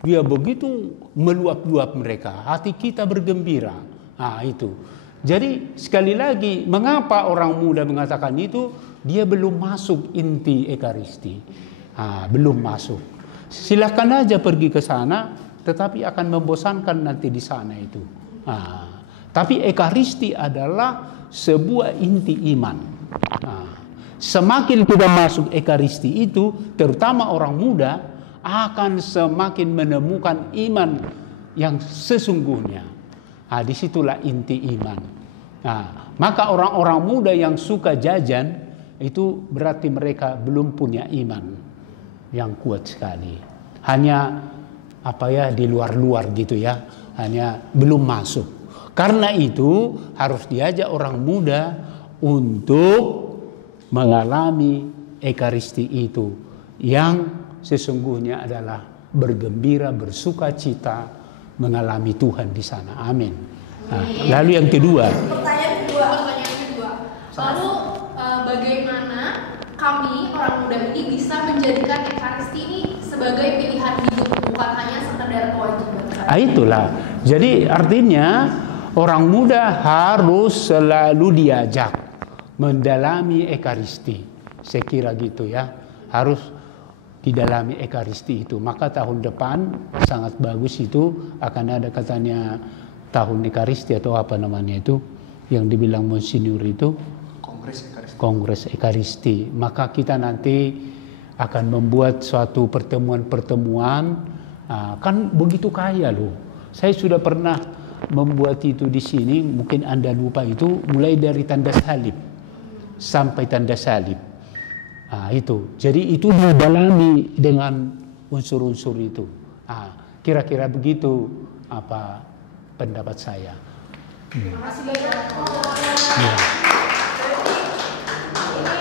dia begitu meluap-luap mereka. Hati kita bergembira. Itu. Jadi sekali lagi, mengapa orang muda mengatakan itu? Dia belum masuk inti Ekaristi. Belum masuk. Silakan aja pergi ke sana, tetapi akan membosankan nanti di sana itu. Tapi Ekaristi adalah sebuah inti iman. Semakin kita masuk Ekaristi itu, terutama orang muda, akan semakin menemukan iman yang sesungguhnya. Disitulah inti iman. Maka orang-orang muda yang suka jajan itu berarti mereka belum punya iman yang kuat sekali. Hanya di luar-luar gitu ya, hanya belum masuk. Karena itu harus diajak orang muda untuk mengalami Ekaristi itu yang sesungguhnya adalah bergembira, bersukacita, mengalami Tuhan di sana. Amin. Lalu yang kedua. Pertanyaan kedua. Lalu bagaimana kami orang muda ini bisa menjadikan Ekaristi ini sebagai pilihan hidup, bukan hanya sekedar kewajiban? Itulah. Jadi artinya orang muda harus selalu diajak mendalami Ekaristi. Saya kira gitu ya. Harus didalami Ekaristi itu. Maka tahun depan sangat bagus itu akan ada katanya tahun Ekaristi atau apa namanya itu yang dibilang Monsinyur itu Kongres Ekaristi. Maka kita nanti akan membuat suatu pertemuan-pertemuan. Kan begitu kaya loh. Saya sudah pernah membuat itu di sini. Mungkin Anda lupa itu mulai dari tanda salib sampai tanda salib. Itu. Jadi itu didalami dengan unsur-unsur itu. Kira-kira begitu apa pendapat saya. Terima kasih banyak. Ya. Ini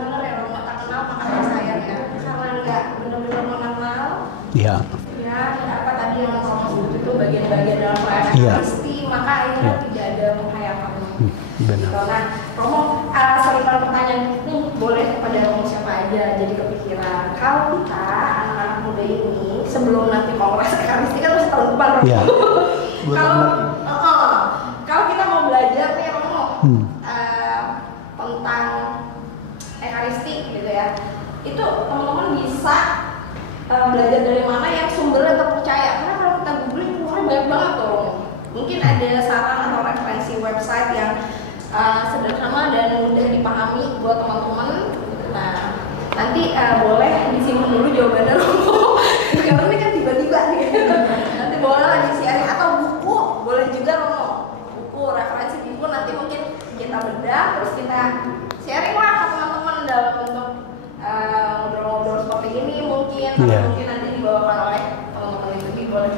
benar ya, Romo tak kenal makanya sayang ya, karena nggak benar-benar mengenal. Ya. Ya, apa tadi yang Romo sebut itu bagian-bagian dalam perayaan Iya. Ekaristi, maka akhirnya Iya. tidak ada menghayatkan. Benar. Nah, Romo sering pertanyaan ini boleh kepada Romo siapa aja, jadi kepikiran. Kalau kita anak-anak muda ini sebelum nanti kongres Ekaristi kan masih tahun depan, Romo. Iya. Kalau kita mau belajar nih Romo tentang Ekaristi gitu ya, itu teman-teman bisa belajar dari mana yang sumbernya terpercaya, karena kalau kita googling keluarnya banyak banget tuh Romo. Mungkin ada saran atau referensi website yang sederhana dan mudah dipahami buat teman-teman. Nah, nanti boleh disimpan dulu jawabannya Romo karena ini kan tiba-tiba nih. Nanti boleh di-share atau buku, boleh juga Romo, buku referensi buku, nanti mungkin kita bedah terus kita sharing lah ke teman-teman dalam bentuk ngobrol-ngobrol seperti ini mungkin, atau mungkin nanti dibawakan oleh teman-teman itu boleh.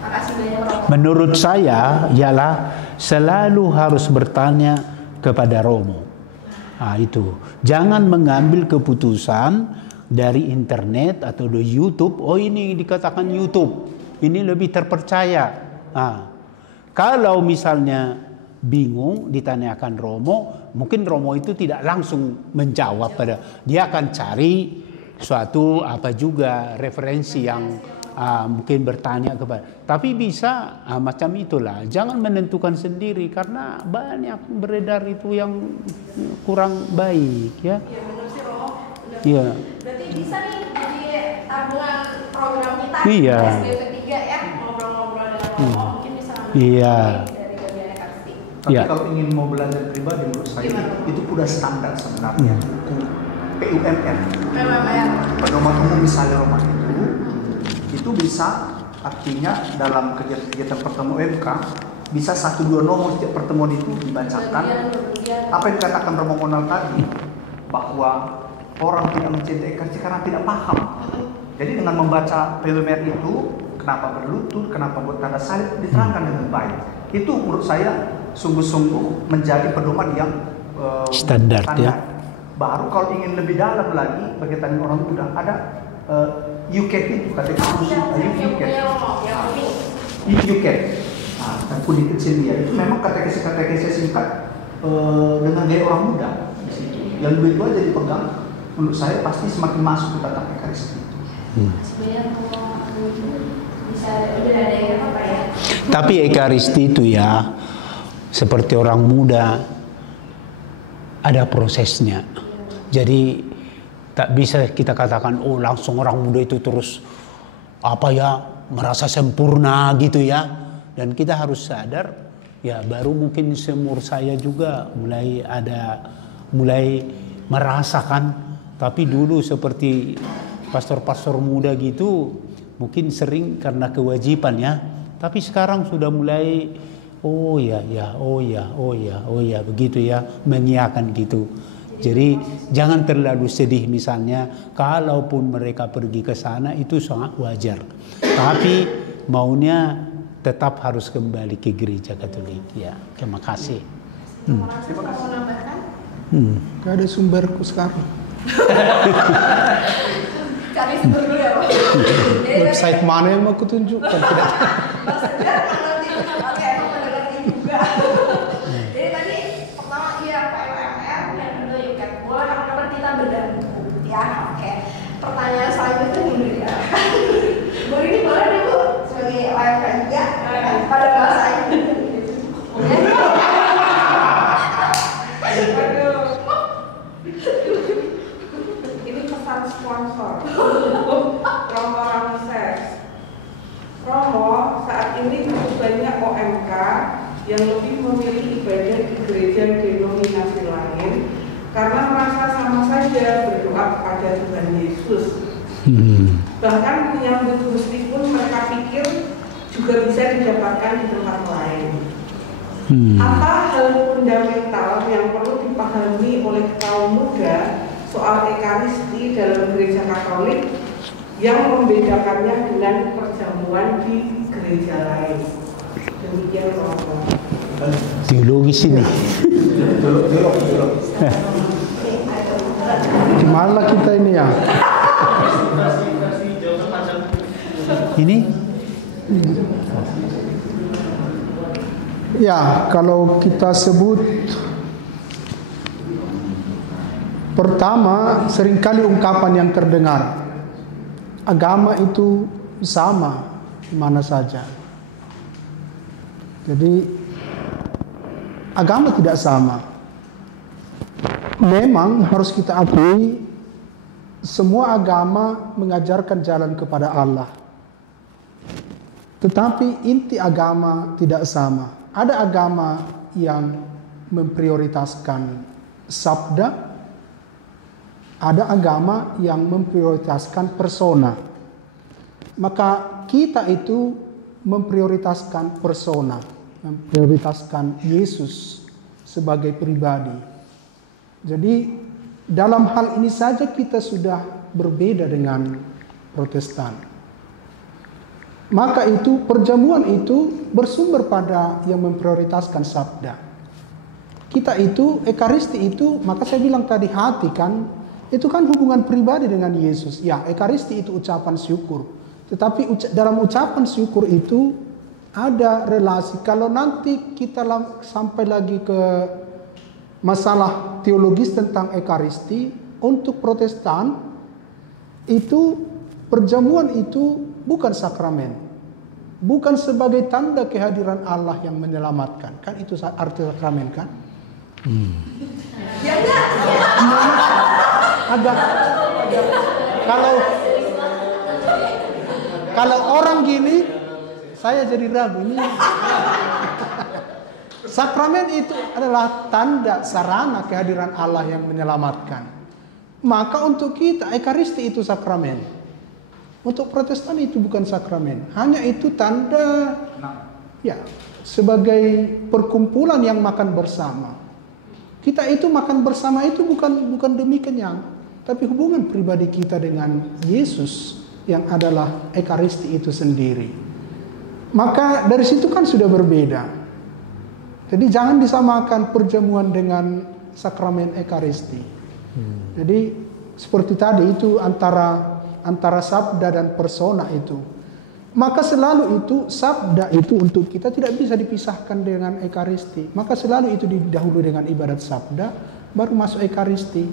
Makasih banyak Romo. Menurut saya ialah selalu harus bertanya kepada Romo. Nah, itu. Jangan mengambil keputusan dari internet atau dari YouTube. Oh, ini dikatakan YouTube. Ini lebih terpercaya. Nah, kalau misalnya bingung ditanyakan Romo, mungkin Romo itu tidak langsung menjawab pada. Dia akan cari suatu apa juga referensi yang mungkin bertanya kepada, tapi bisa macam itulah. Jangan menentukan sendiri karena banyak beredar itu yang kurang baik ya. Iya benar sih Romo. Iya. Berarti bisa nih jadi tabungan program kita Iya. SBP 3 ya, ngobrol-ngobrol dengan Romo mungkin bisa ambil Iya. dari bagian Ekaristi. Tapi Ya. kalau ingin mau belajar pribadi menurut saya itu udah standar sebenarnya. Buku PUMR, Pedoman Umum Misalnya Roma itu bisa artinya dalam kegiatan pertemuan MK bisa 1-2 nomor setiap pertemuan itu dibacakan. Apa yang dikatakan Romo Konal tadi bahwa orang tidak mencintai Ekaristi karena tidak paham. Jadi dengan membaca PUMR itu, kenapa berlutut, kenapa buat tanda salib, diterangkan dengan baik. Itu menurut saya sungguh-sungguh menjadi pedoman yang Standar, ya. Baru kalau ingin lebih dalam lagi berkaitan dengan orang muda, ada UCAT itu kategori UCAT. Nah, kulit kecil dia itu memang kategori singkat dengan gaya orang muda di situ. Yang lebih tua jadi pegang, menurut saya pasti semakin masuk ke tentang Ekaristi. Tapi Ekaristi itu ya seperti orang muda ada prosesnya. Jadi tak bisa kita katakan oh langsung orang muda itu terus apa ya merasa sempurna gitu ya. Dan kita harus sadar ya baru mungkin seumur saya juga mulai merasakan, tapi dulu seperti pastor-pastor muda gitu mungkin sering karena kewajiban ya. Tapi sekarang sudah mulai oh ya begitu ya, mengiyakan gitu. Jadi jangan terlalu sedih misalnya kalaupun mereka pergi ke sana itu sangat wajar. Tapi maunya tetap harus kembali ke gereja Katolik ya. Terima kasih. Terima kasih. Gak ada sumberku sekarang. Cari sumber dulu ya Pak. Website mana yang mau kutunjukkan? Tidak. Oke, emang mendengarkan juga. Jadi tadi pertama iya PUMR, yang kedua UCAT. Boleh kapan-kapan kita bedah buku ya. Oke. Pertanyaan selanjutnya juga. Bu ini boleh nih Bu sebagai OMK juga pada bahasa ini. Ini pesan sponsor. Romo Ramses. Romo, saat ini cukup banyak OMK yang lebih memilih ibadah di gereja denominasi lain karena merasa sama saja berdoa kepada Tuhan Yesus. Bahkan menyambut Gusti pun mereka pikir juga bisa didapatkan di tempat lain. Apa hal fundamental yang perlu dipahami oleh kaum muda soal Ekaristi dalam gereja Katolik yang membedakannya dengan perjamuan di gereja lain. Demikian Romo. Teologis ini. Gimana kita ini ya? Ini? Ya, kalau kita sebut pertama, seringkali ungkapan yang terdengar, agama itu sama di mana saja. Jadi agama tidak sama. Memang harus kita akui semua agama mengajarkan jalan kepada Allah. Tetapi inti agama tidak sama. Ada agama yang memprioritaskan sabda, ada agama yang memprioritaskan persona. Maka kita itu memprioritaskan persona, memprioritaskan Yesus sebagai pribadi. Jadi dalam hal ini saja kita sudah berbeda dengan Protestan. Maka itu perjamuan itu bersumber pada yang memprioritaskan sabda. Kita itu, ekaristi itu, maka saya bilang tadi hati kan, itu kan hubungan pribadi dengan Yesus. Ya, ekaristi itu ucapan syukur. Tetapi dalam ucapan syukur itu ada relasi. Kalau nanti kita sampai lagi ke masalah teologis tentang ekaristi, untuk Protestan itu perjamuan itu bukan sakramen, bukan sebagai tanda kehadiran Allah yang menyelamatkan. Kan itu arti sakramen kan? Ya enggak? Agak. Kalau orang gini, saya jadi ragu ini. Sakramen itu adalah tanda sarana kehadiran Allah yang menyelamatkan. Maka untuk kita ekaristi itu sakramen. Untuk Protestan itu bukan sakramen, hanya itu tanda ya sebagai perkumpulan yang makan bersama. Kita itu makan bersama itu bukan demi kenyang, tapi hubungan pribadi kita dengan Yesus yang adalah ekaristi itu sendiri. Maka dari situ kan sudah berbeda. Jadi jangan disamakan perjamuan dengan sakramen ekaristi. Jadi seperti tadi itu antara sabda dan persona itu. Maka selalu itu sabda itu untuk kita tidak bisa dipisahkan dengan ekaristi. Maka selalu itu didahului dengan ibadat sabda, baru masuk ekaristi.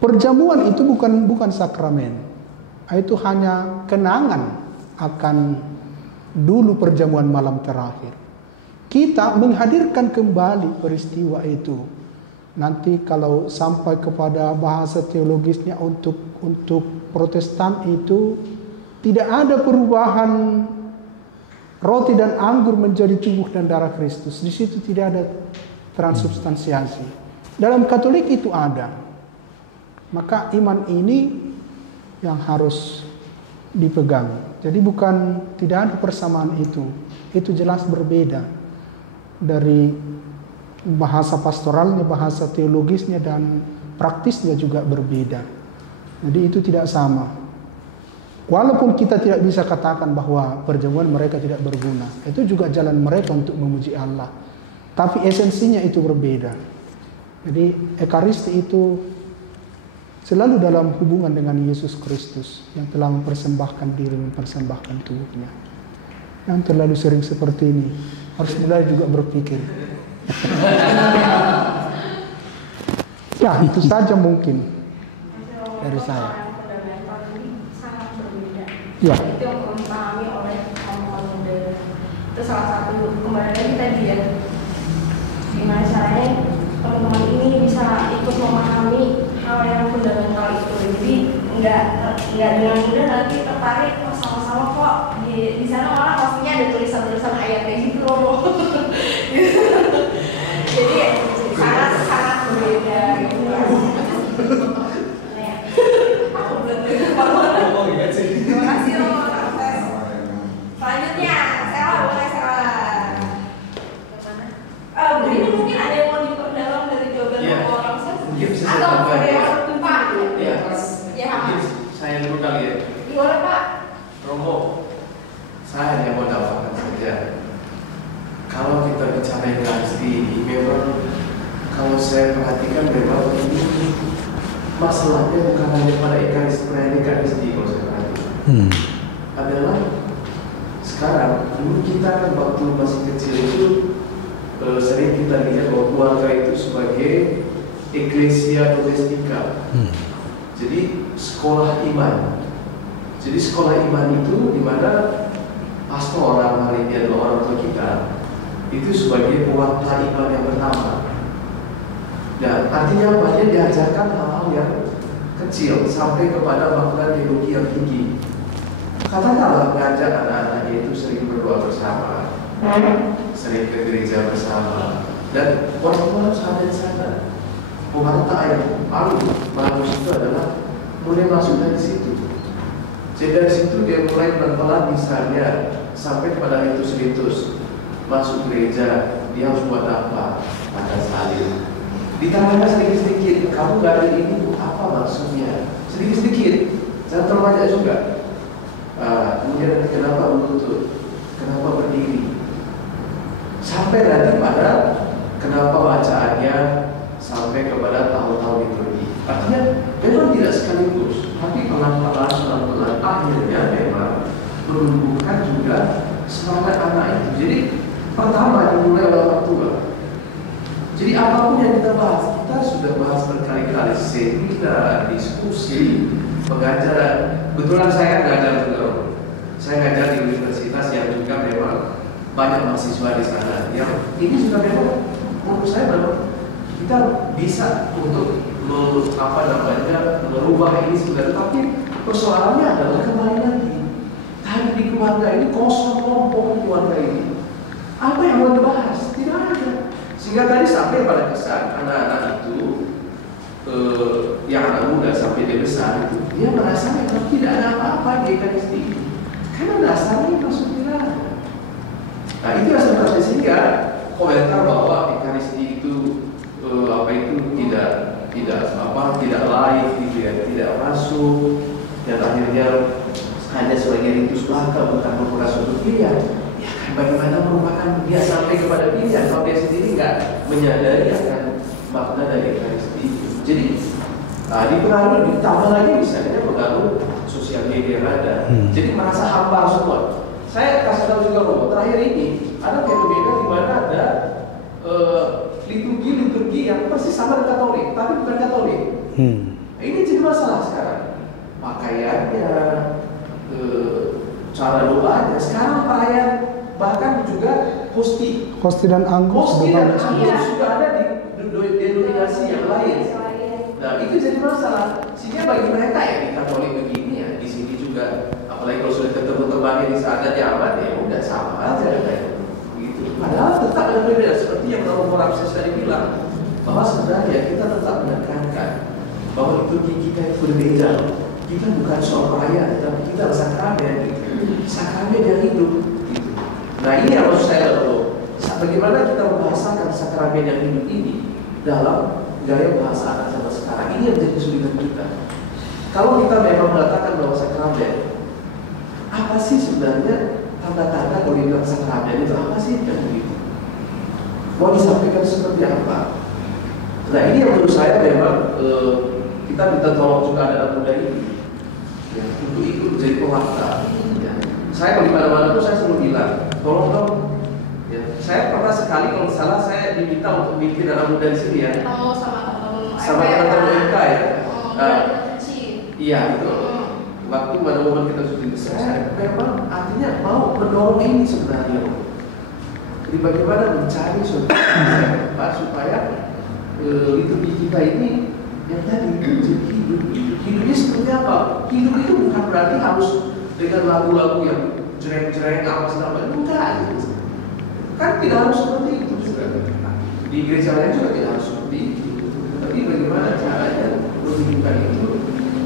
Perjamuan itu bukan sakramen. Itu hanya kenangan akan dulu perjamuan malam terakhir. Kita menghadirkan kembali peristiwa itu. Nanti kalau sampai kepada bahasa teologisnya untuk Protestan itu tidak ada perubahan roti dan anggur menjadi tubuh dan darah Kristus. Di situ tidak ada transubstansiasi. Dalam Katolik itu ada. Maka iman ini yang harus dipegang. Jadi tidak ada persamaan itu. Itu jelas berbeda dari bahasa pastoralnya, bahasa teologisnya dan praktisnya juga berbeda. Jadi itu tidak sama. Walaupun kita tidak bisa katakan bahwa perjamuan mereka tidak berguna, itu juga jalan mereka untuk memuji Allah. Tapi esensinya itu berbeda. Jadi ekaristi itu selalu dalam hubungan dengan Yesus Kristus yang telah mempersembahkan diri, mempersembahkan tubuhnya. Yang terlalu sering seperti ini harus mulai juga berpikir. Ya, itu saja mungkin dari saya. Sangat berbeda. Ya. Itu yang perlu dipahami oleh kaum muda. Itu salah satu kembali lagi tadi ya. Gimana caranya teman-teman ini bisa ikut memahami hal yang fundamental itu. Jadi nggak dengan mudah nanti tertarik sama-sama kok di sana malah pastinya ada tulisan-tulisan ayat kayak gitu loh. Jadi sangat berbeda gitu. Aku belum dengar. Terima kasih loh. Selanjutnya, Sela boleh Sela. Ini mungkin ada yang mau diperdalam dari jawaban orang saya. Atau ada yang Pak? Ya. Saya dulu kali ya. Boleh Pak. Romo, Saya hanya mau tambahkan saja. Kalau kita bicara Ekaristi ini memang, kalau saya perhatikan memang ini masalahnya bukan hanya pada Ekaristi kalau saya perhatikan. Adalah sekarang dulu kita kan waktu masih kecil itu sering kita lihat bahwa keluarga itu sebagai eklesia domestika. Jadi sekolah iman. Jadi sekolah iman itu di mana pastor orang hari ini adalah orang tua kita itu sebagai pewarta iman yang pertama. Dan artinya apa? Dia diajarkan hal-hal yang kecil sampai kepada makna teologi yang tinggi. Katakanlah mengajak anak-anaknya itu sering berdoa bersama, sering ke gereja bersama, dan orang tua harus ada di sana. Pewarta yang paling bagus itu adalah mulai masuk dari situ. Jadi dari situ dia mulai pelan-pelan misalnya sampai pada ritus-ritus masuk gereja, dia harus buat apa? Makan salib. Ditanya sedikit-sedikit, kamu gak ada ini apa maksudnya? Sedikit-sedikit, jangan terlalu banyak juga. Kemudian kenapa berlutut? Kenapa berdiri? Sampai nanti pada kenapa bacaannya sampai kepada tahun-tahun liturgi. Artinya memang tidak sekaligus, tapi pelan-pelan akhirnya memang menumbuhkan juga semangat anak itu. Jadi pertama dimulai oleh orang tua. Jadi apapun yang kita bahas, kita sudah bahas berkali-kali seminar, diskusi, pengajaran. Kebetulan saya ngajar juga. Saya ngajar di universitas yang juga memang banyak mahasiswa di sana. Yang ini juga memang menurut saya memang kita bisa untuk merubah ini sebenarnya. Tapi persoalannya adalah kembali lagi. Tadi di keluarga ini kosong kelompok keluarga ini. Apa yang mau dibahas? Tidak ada. Sehingga tadi sampai pada kesan anak-anak itu yang anak muda sampai dia besar itu, dia merasa memang tidak ada apa-apa di Ekaristi karena dasarnya masuk dilarang. Nah itu yang sebenarnya sehingga komentar bahwa Ekaristi itu tidak live gitu ya, tidak masuk dan akhirnya hanya sebagai ritus belaka bukan merupakan suatu pilihan. Ya kan bagaimana merupakan dia sampai kepada pilihan kalau dia sendiri nggak menyadari akan makna dari Ekaristi. Jadi dipengaruhi, ditambah lagi misalnya pengaruh sosial media ada. Jadi merasa hampa semua. Saya kasih tahu juga Romo, terakhir ini ada fenomena di mana ada liturgi yang persis sama dengan Katolik, tapi bukan Katolik. Ini jadi masalah sekarang. Pakaiannya, cara doanya. Sekarang perayaan bahkan juga hosti dan anggus juga ada di denominasi yang lain. Nah itu jadi masalah. Sehingga bagi mereka yang di Katolik begini ya, di sini juga, apalagi kalau sudah ketemu temannya di sana nyaman ya udah sama aja kayak gitu. Padahal tetap ada perbedaan seperti yang Romo Ramses tadi bilang bahwa sebenarnya kita tetap menekankan bahwa liturgi kita itu berbeda. Kita bukan soal perayaan, tapi kita sakramen, sakramen yang hidup. Gitu. Nah ini yang maksud saya loh. Bagaimana kita membahasakan sakramen yang hidup ini dalam gaya bahasa anak zaman sekarang, ini yang menjadi kesulitan kita. Kalau kita memang mengatakan bahwa sakramen, apa sih sebenarnya tanda-tanda kalau dibilang sakramen itu apa sih yang begitu? Mau disampaikan seperti apa? Nah ini yang menurut saya memang kita minta tolong juga anak muda ini ya, untuk ikut jadi pewarta. Ya. Saya kalau di mana-mana tuh saya selalu bilang, tolong dong. Ya. Saya pernah sekali kalau salah saya diminta untuk bikin anak muda di sini ya. Oh sama teman-teman MK ya. kecil. Iya betul. Waktu pada momen kita syuting, saya memang artinya mau mendorong ini sebenarnya. Jadi bagaimana mencari suatu supaya liturgi kita ini yang tadi jadi hidup. Hidupnya seperti apa? Hidup itu bukan berarti harus dengan lagu-lagu yang jereng-jereng apa segala macam. Enggak. Kan tidak harus seperti itu juga. Di gereja lain juga tidak harus seperti itu. Tapi bagaimana caranya menunjukkan itu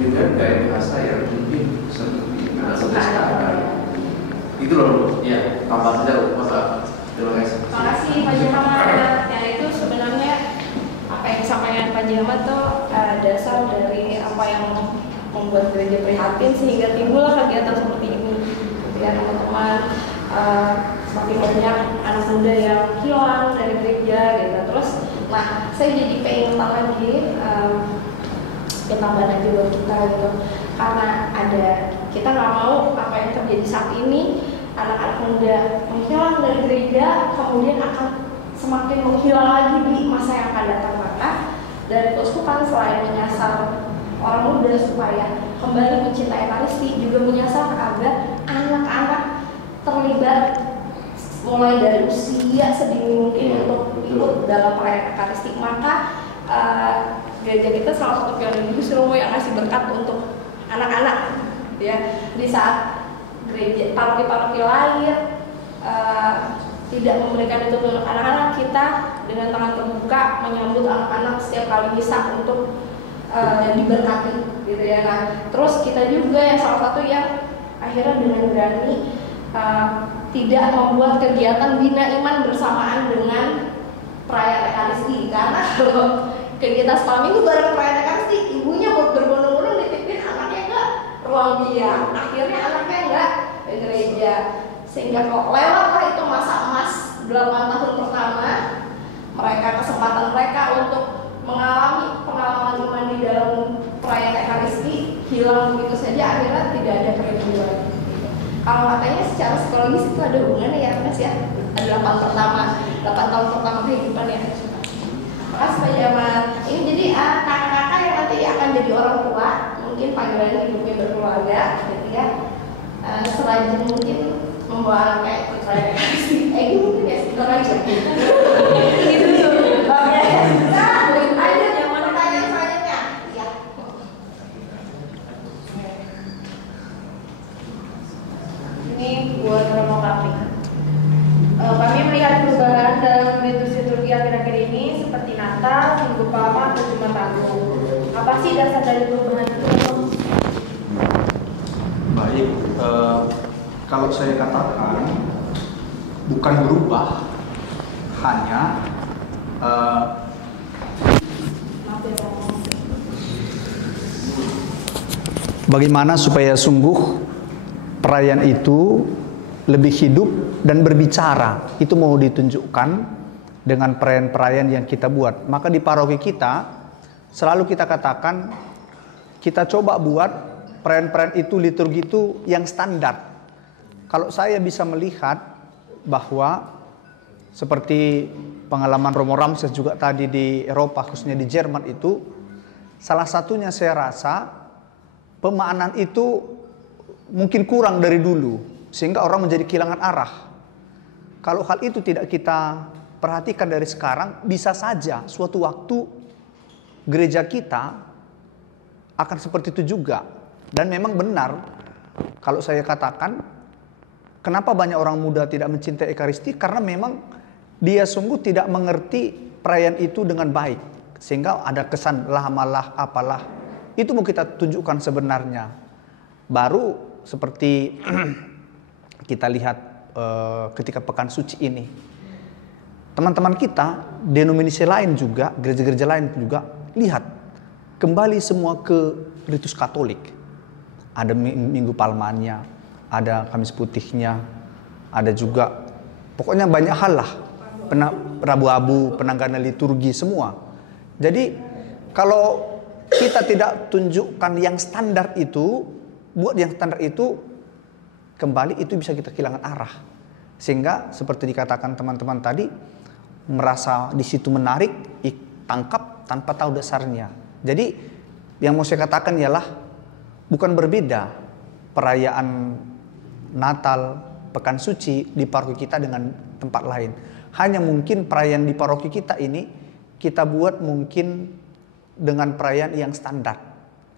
dengan gaya bahasa yang mungkin seperti sekarang. Itu loh, ya tambah saja masa. Terima kasih. Terima kasih Pak Jamat. Ya itu sebenarnya apa yang disampaikan Pak Jamat tuh dasar dari apa yang membuat gereja prihatin sehingga timbullah kegiatan seperti ini. gitu ya teman-teman. Semakin banyak anak muda yang hilang dari gereja gitu. Terus, nah saya jadi pengen lagi tambahan aja buat kita gitu. Karena kita nggak mau apa yang terjadi saat ini, anak-anak muda menghilang dari gereja, kemudian akan semakin menghilang lagi di masa yang akan datang. Maka dari keuskupan selain menyasar orang muda supaya kembali mencintai Ekaristi, juga menyasar agar anak-anak terlibat mulai dari usia sedini mungkin untuk ikut dalam perayaan Ekaristi. Maka gereja kita salah satu pionir justru yang ngasih berkat untuk anak-anak, ya. Di saat gereja paroki-paroki lain tidak memberikan itu untuk anak-anak, kita dengan tangan terbuka menyambut anak-anak setiap kali misa untuk diberkati, gitu ya. Nah, terus kita juga yang salah satu yang akhirnya dengan berani tidak membuat kegiatan bina iman bersamaan dengan perayaan Ekaristi, karena kalau kegiatan sekolah minggu bareng perayaan Ekaristi, ibunya berbondong-bondong nitipin anaknya ke ruang biar, akhirnya anaknya enggak ke gereja, sehingga kok lewatlah itu masa emas 8 tahun pertama mereka, kesempatan mereka untuk mengalami pengalaman iman di dalam perayaan Ekaristi hilang begitu saja, akhirnya tidak ada kerinduan. Kalau katanya secara psikologis itu ada hubungannya ya Mas ya, 8 tahun pertama kehidupan ya. Makasih Pak Jamal. Ini jadi kakak-kakak yang nanti akan jadi orang tua, mungkin panggilan hidupnya berkeluarga, gitu ya. Serajin mungkin membawa kayak percaya itu mungkin ya sebentar aja. Gitu tuh. Oke. Nah, ada yang mau tanya selanjutnya? Ya. Ini buat Romo kami. Kami melihat perubahan dalam liturgi akhir-akhir ini seperti Natal, Minggu Palma, atau Jumat Agung. Apa sih dasar dari perubahan itu? Baik, kalau saya katakan bukan berubah, hanya bagaimana supaya sungguh perayaan itu lebih hidup dan berbicara. Itu mau ditunjukkan dengan perayaan-perayaan yang kita buat. Maka di paroki kita selalu kita katakan, kita coba buat perayaan-perayaan itu, liturgi itu yang standar. Kalau saya bisa melihat bahwa seperti pengalaman Romo Ramses juga tadi di Eropa, khususnya di Jerman itu, salah satunya saya rasa pemaknaan itu mungkin kurang dari dulu, sehingga orang menjadi kehilangan arah. Kalau hal itu tidak kita perhatikan dari sekarang, bisa saja suatu waktu gereja kita akan seperti itu juga. Dan memang benar, kalau saya katakan, kenapa banyak orang muda tidak mencintai Ekaristi? Karena memang dia sungguh tidak mengerti perayaan itu dengan baik, sehingga ada kesan lah malah apalah. Itu mau kita tunjukkan sebenarnya. Baru seperti kita lihat ketika Pekan Suci ini, teman-teman kita denominasi lain juga, gereja-gereja lain juga, lihat kembali semua ke ritus Katolik. Ada Minggu Palmanya, ada Kamis Putihnya, ada juga pokoknya banyak hal lah, Rabu-Abu, penanggalan liturgi semua. Jadi kalau kita tidak tunjukkan yang standar itu, buat yang standar itu, kembali itu bisa kita kehilangan arah. Sehingga seperti dikatakan teman-teman tadi, merasa di situ menarik, tangkap tanpa tahu dasarnya. Jadi yang mau saya katakan ialah bukan berbeda perayaan Natal, Pekan Suci di paroki kita dengan tempat lain. Hanya mungkin perayaan di paroki kita ini kita buat mungkin dengan perayaan yang standar.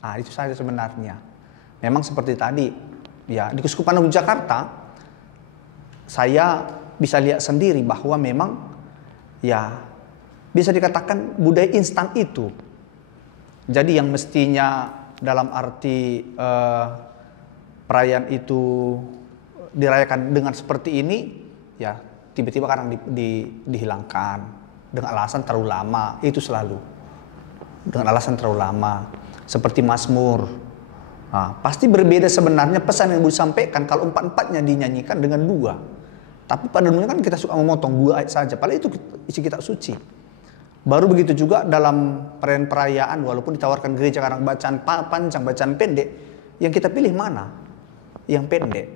Nah, itu saja sebenarnya. Memang seperti tadi, ya di Keuskupan Agung Jakarta, saya bisa lihat sendiri bahwa memang ya bisa dikatakan budaya instan itu. Jadi yang mestinya dalam arti perayaan itu dirayakan dengan seperti ini, ya tiba-tiba kadang dihilangkan dengan alasan terlalu lama. Itu selalu dengan alasan terlalu lama. Seperti Mazmur Pasti berbeda sebenarnya pesan yang disampaikan kalau empat-empatnya dinyanyikan dengan dua. Tapi pada umumnya kan kita suka memotong 2 ayat saja, padahal itu isi kitab suci. Baru begitu juga dalam perayaan walaupun ditawarkan gereja kadang bacaan panjang, bacaan pendek, yang kita pilih mana? Yang pendek.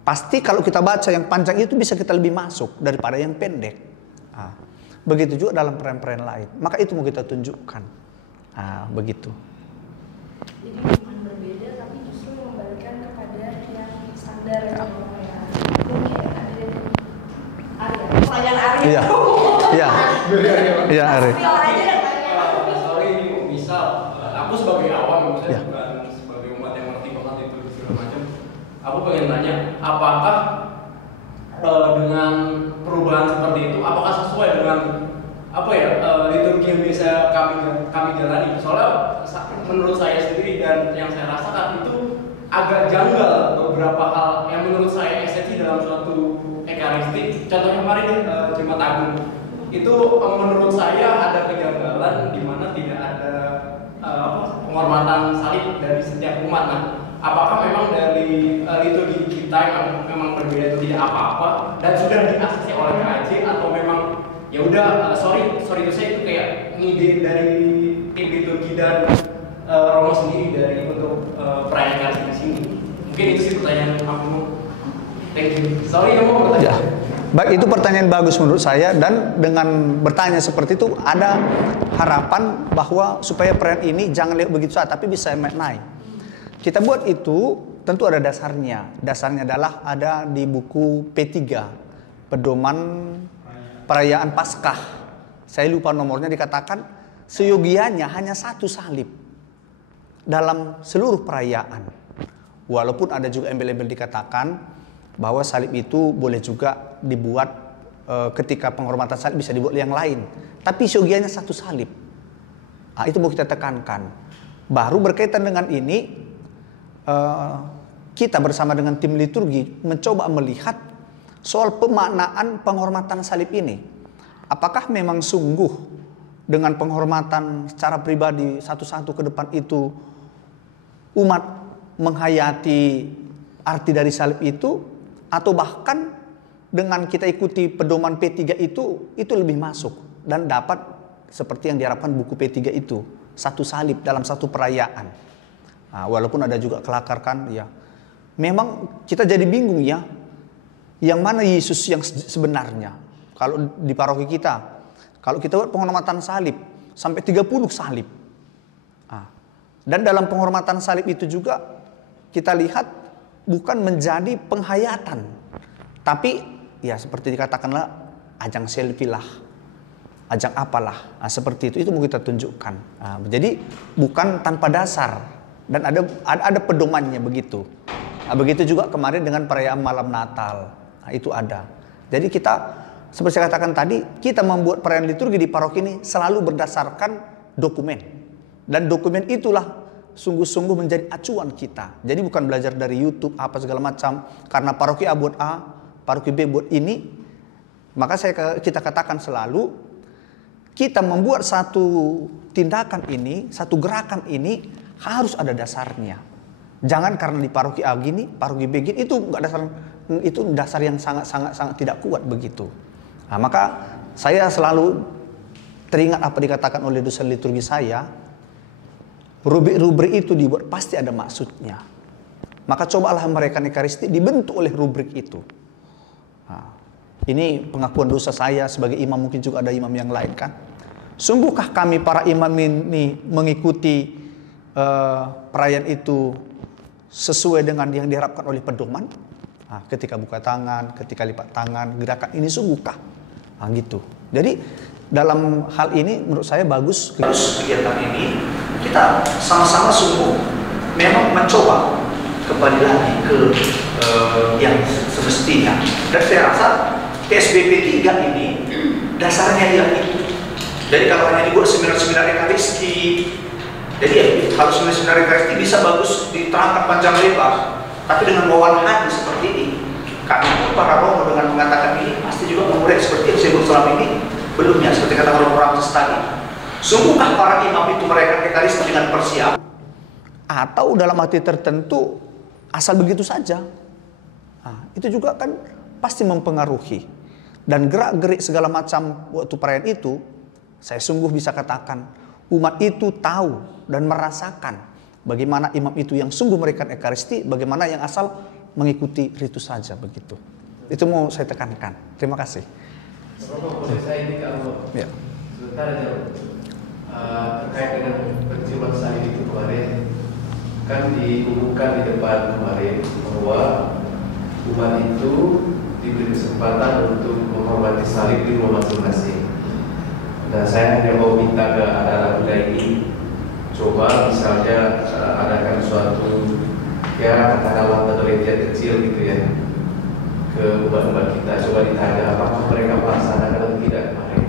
Pasti kalau kita baca yang panjang itu bisa kita lebih masuk daripada yang pendek. Begitu juga dalam perayaan lain. Maka itu mau kita tunjukkan. Begitu. Jadi bukan berbeda, tapi justru mengembalikan kepada yang standar ya. Pertanyaan Arya. Iya. Iya. Iya, Arya. Sorry, misal aku sebagai awam, misalnya bukan sebagai umat yang ngerti banget itu segala macam. Aku pengen tanya, apakah dengan perubahan seperti itu, apakah sesuai dengan liturgi yang biasa kami jalani? Soalnya menurut saya sendiri dan yang saya rasakan itu agak janggal beberapa hal yang menurut saya esensi dalam suatu ekaristi. Contohnya kemarin Jumat Agung itu menurut saya ada kejanggalan di mana tidak ada penghormatan salib dari setiap umat. Nah, apakah memang dari liturgi kita yang memang berbeda itu tidak apa-apa dan sudah diasisi oleh KAJ atau memang ya udah sorry itu saya itu kayak ngide dari tim liturgi dan Romo sendiri dari untuk perayaan di sini. Mungkin itu sih pertanyaan aku. Thank you. Sorry ya mau bertanya. Ya. Baik, itu pertanyaan bagus menurut saya, dan dengan bertanya seperti itu ada harapan bahwa supaya perayaan ini jangan lihat begitu saja tapi bisa naik. Kita buat itu tentu ada dasarnya. Dasarnya adalah ada di buku P3, Pedoman Perayaan Paskah. Saya lupa nomornya, dikatakan seyogianya hanya 1 salib dalam seluruh perayaan. Walaupun ada juga embel-embel dikatakan bahwa salib itu boleh juga dibuat ketika penghormatan salib bisa dibuat yang lain. Tapi seyogianya 1 salib. Itu mau kita tekankan. Baru berkaitan dengan ini, kita bersama dengan tim liturgi mencoba melihat soal pemaknaan penghormatan salib ini. Apakah memang sungguh dengan penghormatan secara pribadi satu-satu ke depan itu umat menghayati arti dari salib itu, atau bahkan dengan kita ikuti pedoman P3 itu lebih masuk dan dapat seperti yang diharapkan buku P3 itu, 1 salib dalam 1 perayaan. Walaupun ada juga kelakar kan ya. Memang kita jadi bingung ya, yang mana Yesus yang sebenarnya. Kalau di paroki kita, kalau kita buat penghormatan salib sampai 30 salib. Dan dalam penghormatan salib itu juga kita lihat bukan menjadi penghayatan, tapi ya seperti dikatakanlah ajang selfie lah, ajang apalah, seperti itu mau kita tunjukkan. Jadi bukan tanpa dasar dan ada pedomannya begitu. Begitu juga kemarin dengan perayaan malam Natal, itu ada. Jadi kita seperti saya katakan tadi, kita membuat perayaan liturgi di paroki ini selalu berdasarkan dokumen, dan dokumen itulah sungguh-sungguh menjadi acuan kita. Jadi bukan belajar dari YouTube apa segala macam karena paroki A buat A, paroki B buat ini. Maka kita katakan selalu kita membuat satu tindakan ini, satu gerakan ini harus ada dasarnya. Jangan karena di paroki A gini, paroki B gini, itu enggak dasar, itu dasar yang sangat tidak kuat begitu. Maka saya selalu teringat apa dikatakan oleh dosen liturgi saya. Rubrik-rubrik itu dibuat pasti ada maksudnya. Maka cobalah mereka ekaristi dibentuk oleh rubrik itu. Ini pengakuan dosa saya sebagai imam, mungkin juga ada imam yang lain kan. Sungguhkah kami para imam ini mengikuti perayaan itu sesuai dengan yang diharapkan oleh pedoman? Ketika buka tangan, ketika lipat tangan, gerakan ini sungguhkah? Gitu. Jadi dalam hal ini menurut saya bagus kegiatan ini. Kita sama-sama sungguh memang mencoba kembali lagi ke yang semestinya. Dan saya rasa PSBB 3 ini dasarnya yang itu. Jadi kalau hanya dibuat seminar-seminar ekaristi, jadi ya, kalau seminar ekaristi bisa bagus diterangkan panjang lebar. Tapi dengan bawaan hati seperti ini, kami pun para romo dengan mengatakan ini pasti juga memulai seperti yang saya buat selama ini. Belumnya seperti kata Romo Ramses tadi. Sungguhkah para imam itu mereka ekaristi dengan persiapan? atau dalam arti tertentu asal begitu saja. Itu juga kan pasti mempengaruhi. Dan gerak-gerik segala macam waktu perayaan itu, saya sungguh bisa katakan umat itu tahu dan merasakan bagaimana imam itu yang sungguh memberikan Ekaristi, bagaimana yang asal mengikuti ritus saja begitu. Itu mau saya tekankan. Terima kasih. Romo, boleh saya ini kalau sebentar aja terkait dengan penciuman salib itu kemarin, kan diumumkan di depan kemarin bahwa umat itu diberi kesempatan untuk menghormati salib di rumah masing-masing. Nah, saya hanya mau minta ke anak-anak muda ini, coba misalnya adakan suatu katakanlah penelitian kecil gitu ya ke umat-umat kita, coba ditanya apakah mereka melaksanakan atau tidak kemarin.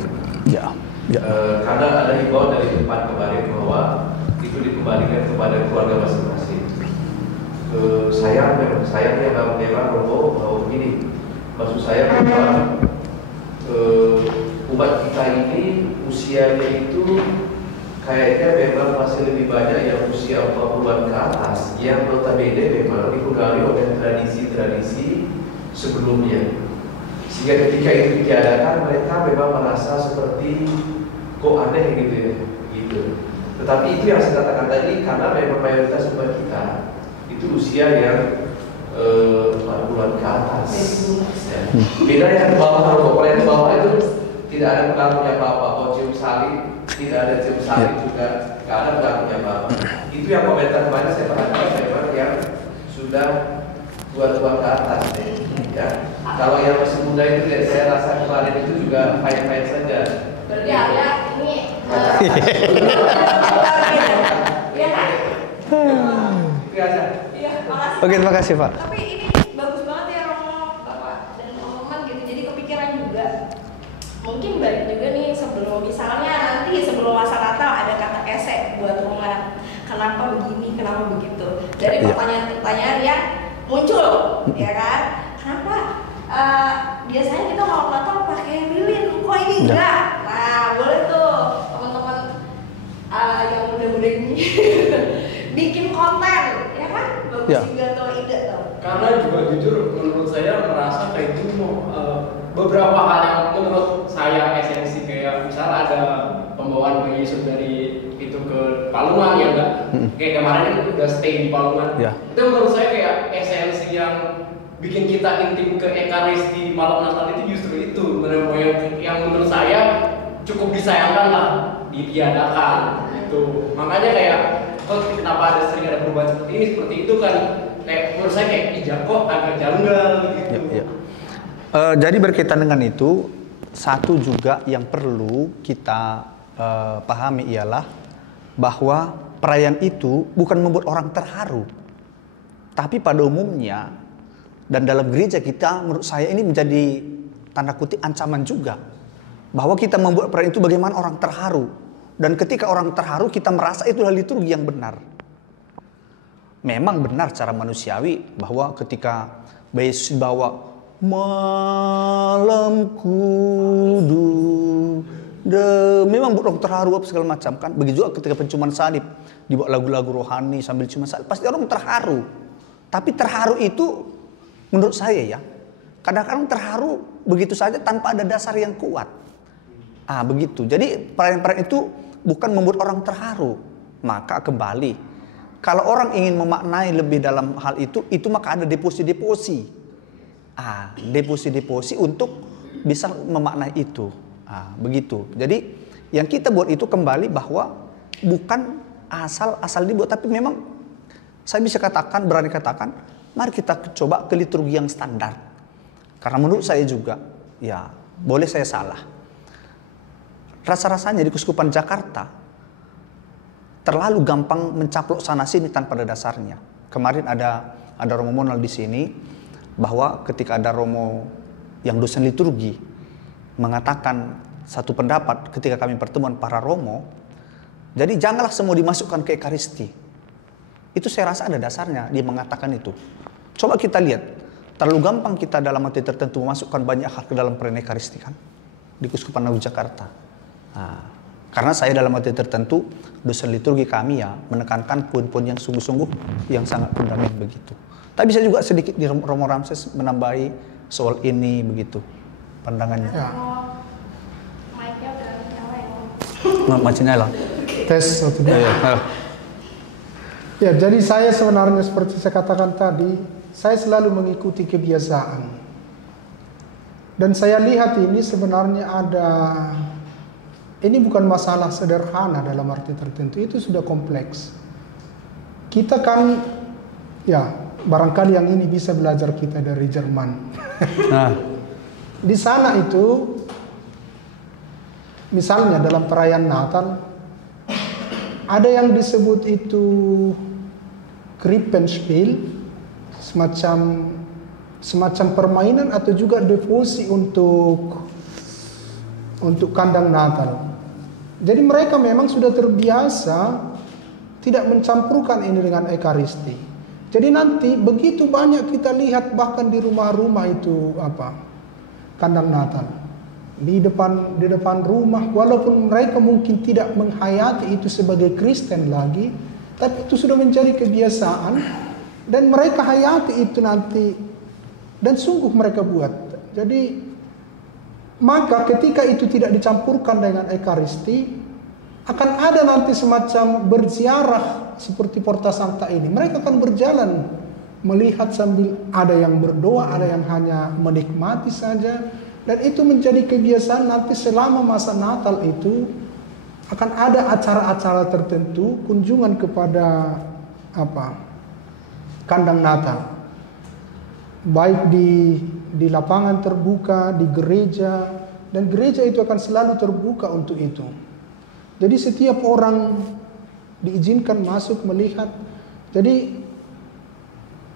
Karena ada himbauan dari tempat kemarin bahwa itu dikembalikan kepada keluarga masing-masing. Sayangnya memang Romo bahwa begini, maksud saya bahwa umat kita ini usianya itu kayaknya memang masih lebih banyak yang usia 40-an ke atas, yang notabene memang dipengaruhi oleh tradisi-tradisi sebelumnya. Sehingga ketika itu ditiadakan, mereka memang merasa seperti kok aneh gitu ya, gitu. Tetapi itu yang saya katakan tadi, karena memang mayoritas umat kita itu usia yang 40-an ke atas. Ya. Beda yang bawah, kalau yang bawah itu tidak ada pengaruhnya apa-apa. Mau cium salib, tidak ada cium salib juga, tidak ada pengaruhnya apa-apa. Itu yang komentar kemarin saya perhatikan memang yang sudah tua-tua ke atas ya. Kalau yang masih muda itu saya rasa kemarin itu juga fine-fine saja. Berarti ada ini Oke, terima kasih Pak. Tapi ini bagus banget ya Romo, Bapak dan teman-teman gitu. Jadi kepikiran juga. Mungkin baik juga nih sebelum misalnya nanti sebelum masa Natal ada kata esek buat rumah. Kenapa begini, kenapa begitu? Dari pertanyaan-pertanyaan yang muncul, ya kan? Kenapa biasanya kita mau Natal pakai lilin, kok ini enggak? Nah, boleh tuh teman-teman yang muda-muda ini bikin konten, ya kan? Bagus juga tuh ide tuh. Karena juga jujur menurut saya merasa kayak itu beberapa hal yang menurut saya esensi, kayak misalnya ada pembawaan Bayi Yesus dari itu ke Palungan ya enggak? Kayak kemarin itu udah stay di Palungan. Itu menurut saya kayak esensi yang bikin kita intim ke Ekaristi malam Natal itu justru itu yang menurut saya cukup disayangkan lah ditiadakan itu. Makanya kayak kenapa ada sering ada perubahan seperti itu kan, kayak menurut saya kayak kok agak janggal gitu. Jadi berkaitan dengan itu, satu juga yang perlu kita pahami ialah bahwa perayaan itu bukan membuat orang terharu, tapi pada umumnya dan dalam gereja kita, menurut saya ini menjadi tanda kutip ancaman juga, bahwa kita membuat perayaan itu bagaimana orang terharu, dan ketika orang terharu kita merasa itulah liturgi yang benar. Memang benar cara manusiawi bahwa ketika Yesus dibawa malam kudus, memang buat orang terharu apa segala macam kan. Begitu juga ketika penciuman salib, dibawa lagu-lagu rohani sambil ciuman salib, pasti orang terharu. Tapi terharu itu menurut saya ya, kadang-kadang terharu begitu saja tanpa ada dasar yang kuat. Begitu. Jadi perayaan-perayaan itu bukan membuat orang terharu. Maka kembali, kalau orang ingin memaknai lebih dalam hal itu maka ada deposi-deposi. Deposi-deposi untuk bisa memaknai itu. Begitu. Jadi yang kita buat itu kembali bahwa bukan asal dibuat, tapi memang saya bisa katakan, berani katakan, mari kita coba ke liturgi yang standar. Karena menurut saya juga, ya boleh saya salah, rasa-rasanya di Keuskupan Jakarta terlalu gampang mencaplok sana sini tanpa ada dasarnya. Kemarin ada Romo Monal di sini, bahwa ketika ada Romo yang dosen liturgi mengatakan satu pendapat ketika kami pertemuan para Romo, jadi janganlah semua dimasukkan ke Ekaristi. Itu saya rasa ada dasarnya dia mengatakan itu. Coba kita lihat, terlalu gampang kita dalam arti tertentu memasukkan banyak hal ke dalam perayaan Ekaristi kan di Keuskupan Agung Jakarta. Karena saya dalam arti tertentu, dosen liturgi kami ya menekankan poin-poin yang sungguh-sungguh, yang sangat fundamental begitu. Tapi bisa juga sedikit di Romo Ramses menambahi soal ini begitu pandangannya. Ya. Mic-nya udah nyala ya. Macam nyala. Tes 1 2. Ya, jadi saya sebenarnya seperti saya katakan tadi, saya selalu mengikuti kebiasaan. Dan saya lihat ini sebenarnya ini bukan masalah sederhana dalam arti tertentu, itu sudah kompleks. Kita kan, ya barangkali yang ini bisa belajar kita dari Jerman. Nah. Di sana itu, misalnya dalam perayaan Natal, ada yang disebut itu Krippenspiel, semacam permainan atau juga devosi untuk kandang Natal. Jadi mereka memang sudah terbiasa tidak mencampurkan ini dengan Ekaristi. Jadi nanti begitu banyak kita lihat bahkan di rumah-rumah itu kandang Natal. Di depan rumah, walaupun mereka mungkin tidak menghayati itu sebagai Kristen lagi, tapi itu sudah menjadi kebiasaan dan mereka hayati itu nanti dan sungguh mereka buat. Jadi maka ketika itu tidak dicampurkan dengan Ekaristi, akan ada nanti semacam berziarah seperti Porta Santa ini. Mereka akan berjalan melihat sambil ada yang berdoa, ada yang hanya menikmati saja. Dan itu menjadi kebiasaan nanti selama masa Natal itu akan ada acara-acara tertentu, kunjungan kepada kandang Natal. Baik di lapangan terbuka, di gereja, dan gereja itu akan selalu terbuka untuk itu. Jadi setiap orang diizinkan masuk melihat. Jadi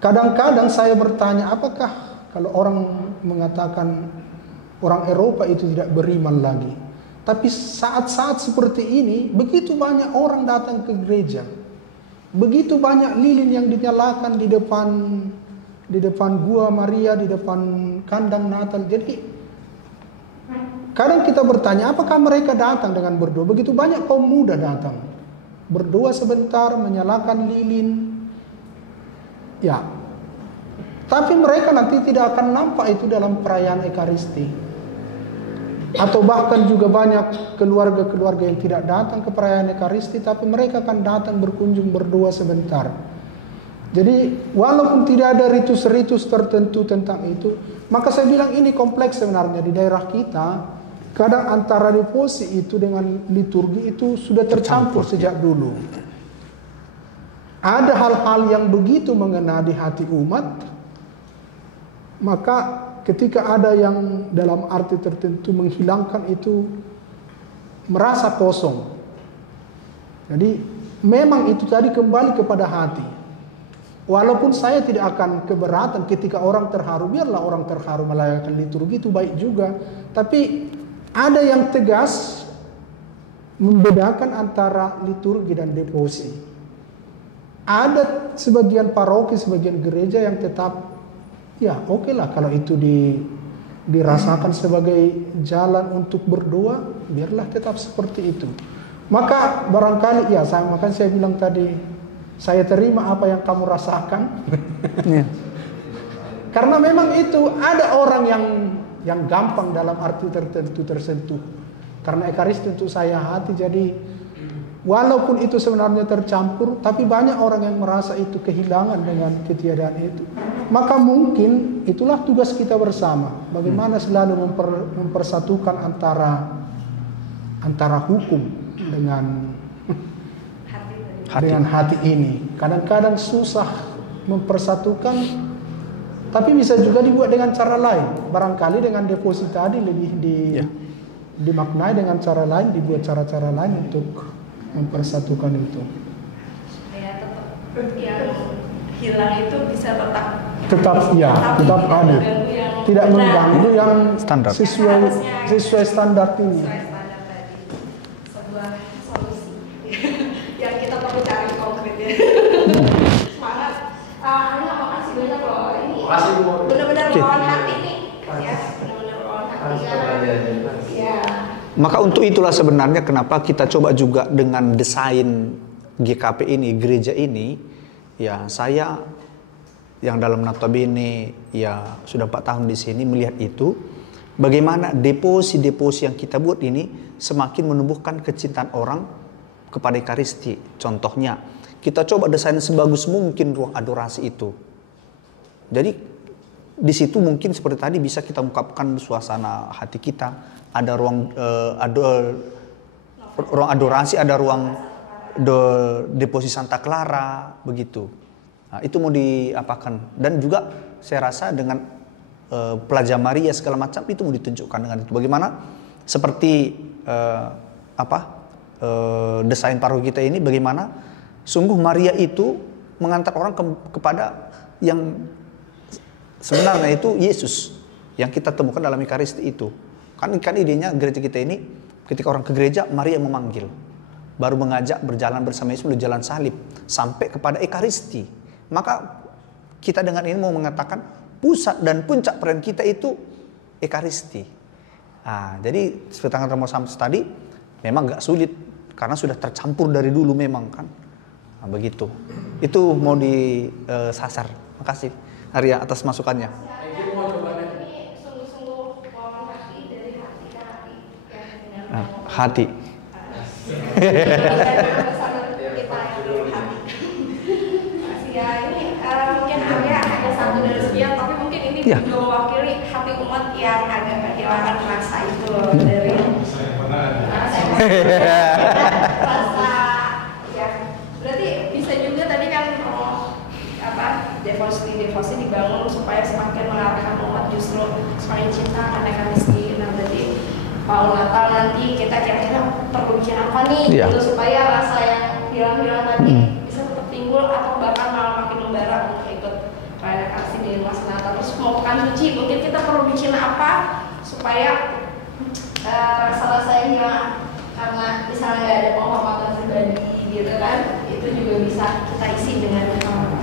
kadang-kadang saya bertanya, apakah kalau orang mengatakan orang Eropa itu tidak beriman lagi, tapi saat-saat seperti ini begitu banyak orang datang ke gereja, begitu banyak lilin yang dinyalakan di depan gua Maria, di depan kandang Natal. Jadi kadang kita bertanya, apakah mereka datang dengan berdoa? Begitu banyak kaum muda datang, berdoa sebentar, menyalakan lilin, ya. Tapi mereka nanti tidak akan nampak itu dalam perayaan Ekaristi. Atau bahkan juga banyak keluarga-keluarga yang tidak datang ke perayaan Ekaristi, tapi mereka akan datang berkunjung berdoa sebentar. Jadi walaupun tidak ada ritus-ritus tertentu tentang itu, maka saya bilang ini kompleks sebenarnya di daerah kita. Kadang antara devosi itu dengan liturgi itu sudah tercampur sejak dulu. Ada hal-hal yang begitu mengena di hati umat, maka ketika ada yang dalam arti tertentu menghilangkan itu, merasa kosong. Jadi memang itu tadi kembali kepada hati. Walaupun saya tidak akan keberatan ketika orang terharu, biarlah orang terharu melakukan liturgi, itu baik juga. Tapi ada yang tegas membedakan antara liturgi dan devosi. Ada sebagian paroki, sebagian gereja yang tetap, ya oke lah kalau itu dirasakan sebagai jalan untuk berdoa, biarlah tetap seperti itu. Maka barangkali ya, makanya saya bilang tadi, saya terima apa yang kamu rasakan. Karena memang itu ada orang yang gampang dalam arti tertentu tersentuh. Karena Ekaristi untuk saya hati, jadi walaupun itu sebenarnya tercampur, tapi banyak orang yang merasa itu kehilangan dengan ketiadaan itu. Maka mungkin itulah tugas kita bersama. Bagaimana selalu mempersatukan antara hukum dengan hati ini. Kadang-kadang susah mempersatukan, tapi bisa juga dibuat dengan cara lain. Barangkali dengan devosi tadi lebih dimaknai dengan cara lain, dibuat cara-cara lain untuk mempersatukan itu. Ya, tetap yang hilang itu bisa tetap ada. Tidak mengganggu yang standar. Sesuai standar ini. Sebuah solusi yang kita perlu cari konkretnya. Semangat. Makasih banyak loh ini. Benar-benar melawan hati nih. Ya, benar-benar melawan hati. Ya. Maka untuk itulah sebenarnya kenapa kita coba juga dengan desain GKP ini, gereja ini, ya saya yang dalam notabene ya sudah 4 tahun di sini melihat itu, bagaimana deposi-deposi yang kita buat ini semakin menumbuhkan kecintaan orang kepada Ekaristi. Contohnya, kita coba desain sebagus mungkin ruang adorasi itu. Jadi di situ mungkin seperti tadi bisa kita ungkapkan suasana hati kita. Ada ruang ruang adorasi, ada ruang deposi Santa Clara, begitu. Nah, itu mau diapakan. Dan juga saya rasa dengan Pelajar Maria segala macam itu mau ditunjukkan dengan itu. Bagaimana seperti desain paroki kita ini, bagaimana sungguh Maria itu mengantar orang kepada yang sebenarnya itu Yesus yang kita temukan dalam Ekaristi itu. Kan idenya gereja kita ini, ketika orang ke gereja, Maria memanggil, baru mengajak berjalan bersama Yesus menuju jalan salib sampai kepada Ekaristi. Maka kita dengan ini mau mengatakan pusat dan puncak peran kita itu Ekaristi. Nah, jadi seperti yang Romo Samsus tadi, memang gak sulit karena sudah tercampur dari dulu memang kan. Nah, begitu. Itu mau disasar. Makasih Arya atas masukannya. Hati. Ya ini mungkin Arya ada satu dari sekian, tapi mungkin ini juga mewakili hati umat yang agak kehilangan rasa itu dari rasa ya. Berarti bisa juga tadi kan devosi dibangun supaya semakin mengarahkan umat justru semakin cinta akan Ekaristi. Nah berarti Paul Natal nanti kita kira-kira perlu bikin apa nih gitu supaya rasa yang hilang-hilang tadi bisa tetap timbul atau bahkan malah makin membara untuk ikut perayaan Ekaristi di masa Natal. Terus mau pekan suci mungkin kita perlu bikin apa supaya rasa-rasa yang hilang karena misalnya nggak ada penghormatan pribadi gitu kan, itu juga bisa kita isi dengan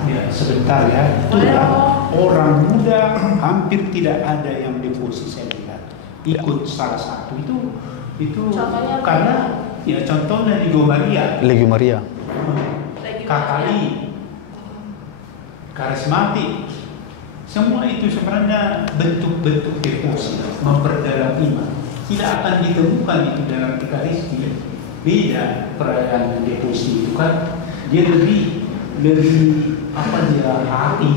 ya sebentar ya. Itulah orang muda hampir tidak ada yang devosi saya lihat ikut salah satu itu contohnya karena ya contohnya Legio Maria, KKI, karismatik, semua itu sebenarnya bentuk-bentuk devosi memperdalam iman. Tidak akan ditemukan itu dalam Ekaristi. Beda perayaan devosi itu kan dia lebih hati.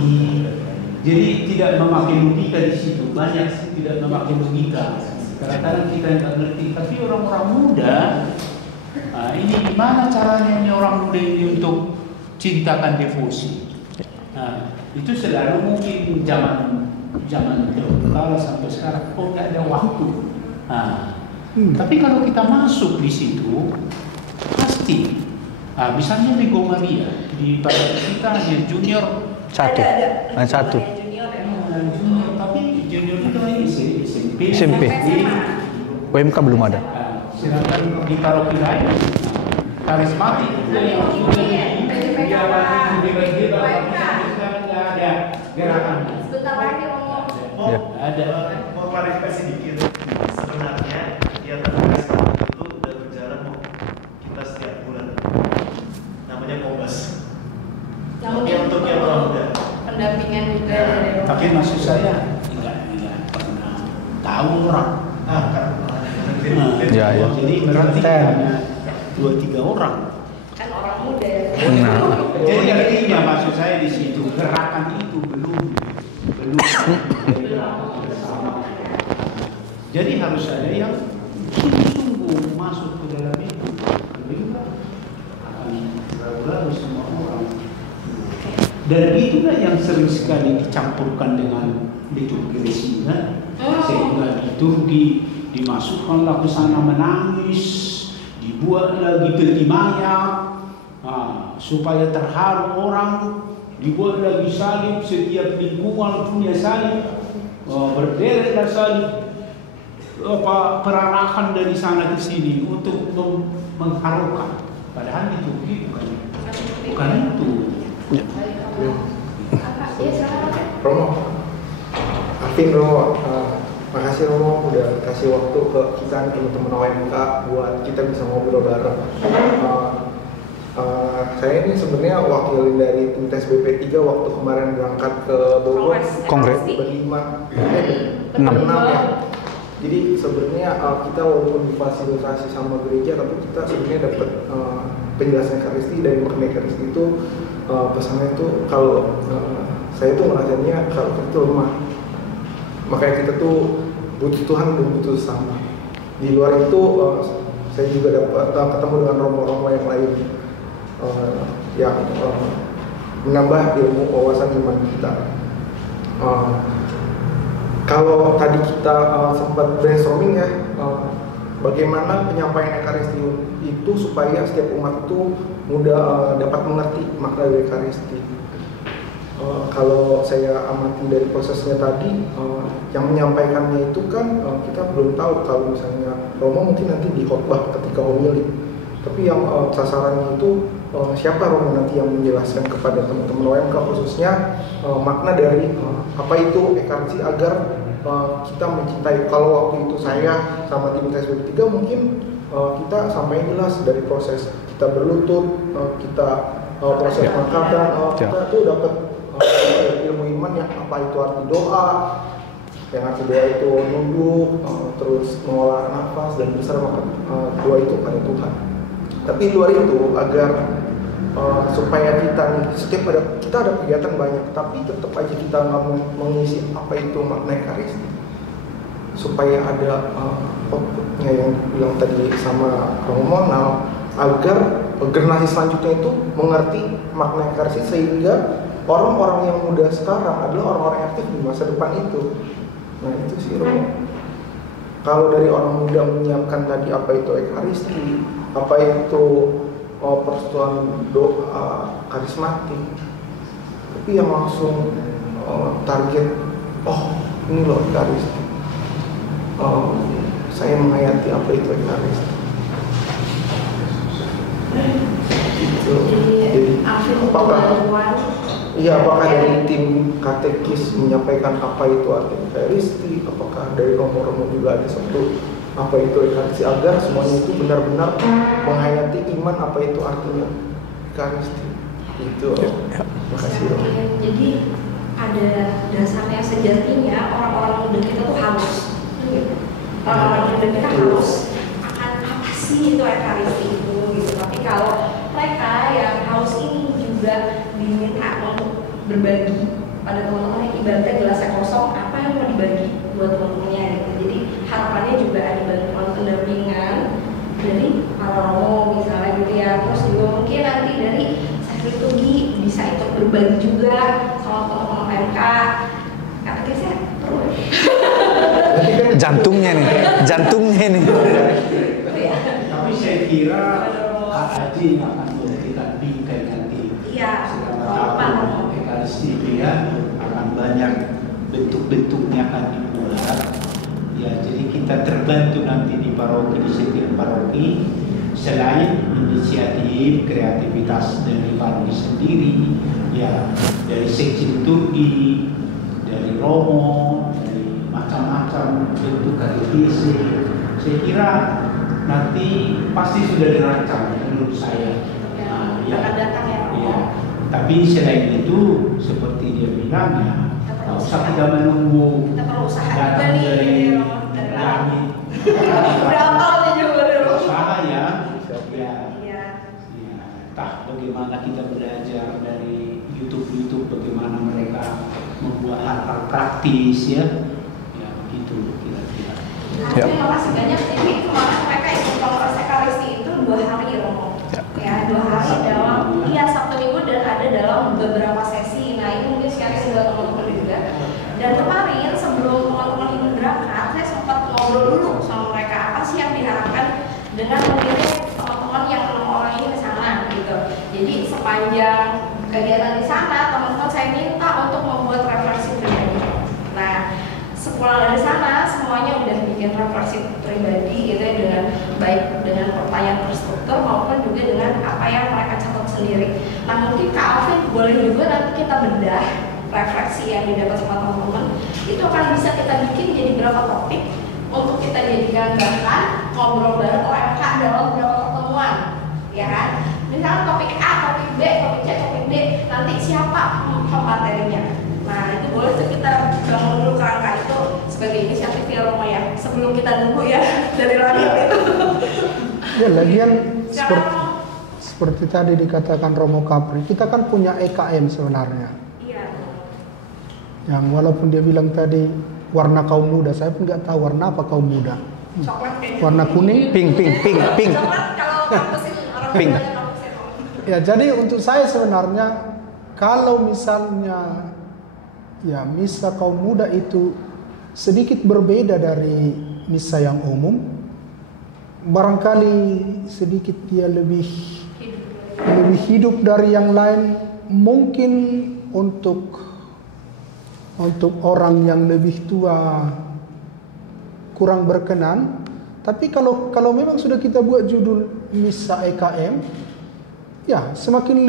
Jadi tidak memakai logika di situ. Banyak sih tidak memakai logika. Kadang-kadang kita nggak ngerti. Tapi orang-orang muda, ini gimana caranya ini orang muda ini untuk cintakan devosi? Nah, itu selalu mungkin zaman kalau sampai sekarang nggak ada waktu. Nah, tapi kalau kita masuk di situ pasti, misalnya Legio Maria di pada kita yang junior satu. junior, tapi junior itu lagi SMP. UMK belum ada. Sedangkan di paroki lain karismatik yang sudah ada gerakan. Sebentar lagi ngomong. Ada. Mau klarifikasi sedikit. Sebenarnya kegiatan karismatik itu udah berjalan kita setiap bulan. Namanya Kombas. Untuk yang orang muda. Pendampingan juga. Tapi maksud saya enggak pernah tahu orang. Ya. Jadi berarti hanya 2-3 orang. Kan orang muda. Jadi artinya maksud saya di situ gerakan itu belum. Jadi harus ada yang sungguh-sungguh masuk ke dalam itu. Kalau akan ragu-ragu semua orang. Dan itulah yang sering sekali dicampurkan dengan liturgi resina. Sehingga liturgi dimasukkanlah ke sana menangis, dibuat lagi peti mayat, supaya terharu orang, dibuat lagi salib, setiap lingkungan punya salib, berderetlah salib, perarakan dari sana ke sini untuk mengharukan. Padahal liturgi bukan itu. Romo, Alvin Romo, makasih. kasih Romo udah kasih waktu ke kita nih, teman-teman OMK buat kita bisa ngobrol bareng. Saya ini sebenarnya wakil dari tim tes BP3 waktu kemarin berangkat ke Bogor. Kongres berlima, 6 ya. Jadi sebenarnya kita walaupun difasilitasi sama gereja, tapi kita sebenarnya dapat penjelasan Ekaristi dari makna Ekaristi itu. Pesannya itu kalau saya tuh ngerasanya kalau kita tuh lemah, makanya kita tuh butuh Tuhan dan butuh sesama. Di luar itu saya juga dapat ketemu dengan romo-romo yang lain yang menambah ilmu wawasan iman kita. Kalau tadi kita sempat brainstorming ya, bagaimana penyampaian Ekaristi itu supaya setiap umat itu mudah dapat mengerti makna dari Ekaristi. Kalau saya amati dari prosesnya tadi, yang menyampaikannya itu kan kita belum tahu. Kalau misalnya Romo mungkin nanti di khotbah ketika homili, tapi yang sasarannya itu siapa Romo nanti yang menjelaskan kepada teman-teman OMK khususnya makna dari apa itu Ekaristi agar kita mencintai. Kalau waktu itu saya sama tim tes BP3 mungkin kita sampaikan jelas dari proses kita berlutut, kita proses mengangkatan, kita tuh dapat ilmu iman yang apa itu arti doa, yang arti doa itu nunduk, terus mengolah nafas dan bersama doa itu pada Tuhan. Tapi luar itu agar supaya kita nih setiap kita ada kegiatan banyak, tapi tetap aja kita nggak mengisi apa itu makna Ekaristi, supaya ada outputnya yang bilang tadi sama Romo, agar generasi selanjutnya itu mengerti makna Ekaristi sehingga orang-orang yang muda sekarang adalah orang-orang yang aktif di masa depan itu. Nah itu sih Romo. Kalau dari orang muda menyiapkan tadi apa itu Ekaristi, apa itu persekutuan doa karismatik, tapi yang langsung target, ini loh Ekaristi, saya menghayati apa itu Ekaristi. Gitu. Jadi apakah dari tim katekis menyampaikan apa itu arti Ekaristi, apakah dari romo-romo juga ada satu apa itu Ekaristi, agar semuanya itu benar-benar menghayati iman apa itu artinya Ekaristi. Itu. Terima kasih. Jadi ada dasarnya sejatinya orang-orang muda kita tuh haus. Orang-orang muda kita haus akan apa sih itu Ekaristi itu gitu. Tapi kalau mereka yang haus ini juga diminta untuk berbagi pada teman-teman yang ibaratnya gelasnya kosong, apa yang mau dibagi buat teman-temannya gitu. Jadi harapannya juga ada bantuan pendampingan dari para romo misalnya gitu ya. Terus juga mungkin nanti dari liturgi bisa ikut berbagi juga sama teman-teman MK. Katanya saya perlu. Jantungnya nih. Tapi saya kira Kak Haji akan memberikan bingkai nanti. Iya. Selama Ekaristi itu ya akan banyak bentuk-bentuknya akan dibuat. Ya, jadi kita terbantu nanti di paroki, di setiap paroki. Selain inisiatif kreativitas dari paroki sendiri, ya dari seksi liturgi, dari romo, dari macam-macam bentuk katekisi, saya kira nanti pasti sudah dirancang menurut saya. Ya, datang ya. Ya. Tapi selain itu, seperti dia bilang ya, tak usah kita menunggu datang dari langit. Usaha ya. Entah bagaimana kita belajar dari YouTube bagaimana mereka membuat hal-hal praktis ya begitu kira-kira. Terima kasih banyak. Jadi kemarin mereka ikut kongres Ekaristi itu 2 hari Romo. Ya 2 hari dalam Sabtu Minggu dan ada dalam beberapa sesi. Nah ini mungkin sekali sudah teman-teman juga. Dan kemarin sebelum teman-teman ini berangkat, saya sempat ngobrol dulu sama mereka apa sih yang diharapkan dengan mengirim teman-teman yang 6 orang ini ke sana gitu. Jadi sepanjang kegiatan di sana, teman-teman saya minta untuk membuat refleksi pribadi. Nah, sepulang dari sana semuanya udah bikin refleksi pribadi gitu ya, dengan baik dengan pertanyaan terstruktur maupun juga dengan apa yang mereka catat sendiri. Nah, mungkin Kak Alvin boleh juga nanti kita bedah refleksi yang didapat sama teman-teman itu akan bisa kita bikin jadi berapa topik untuk kita jadikan bahan ngobrol bareng OMK dalam beberapa pertemuan, ya kan? Misalnya topik A, topik B, topik C, topik D, nanti siapa pematerinya. Nah itu boleh tuh kita bangun dulu kerangka itu sebagai inisiatif ya Romo ya, sebelum kita nunggu ya dari langit itu. Ya lagian seperti tadi dikatakan Romo Capri, kita kan punya EKM sebenarnya. Iya. Yang walaupun dia bilang tadi warna kaum muda, saya pun nggak tahu warna apa kaum muda. Warna kuning, Pink. Coklat kalau kampusin orang Pink. muda yang kampusin. Ya jadi untuk saya sebenarnya kalau misalnya ya misa kaum muda itu sedikit berbeda dari misa yang umum, barangkali sedikit dia lebih hidup dari yang lain, mungkin untuk orang yang lebih tua kurang berkenan. Tapi kalau memang sudah kita buat judul misa EKM, ya semakin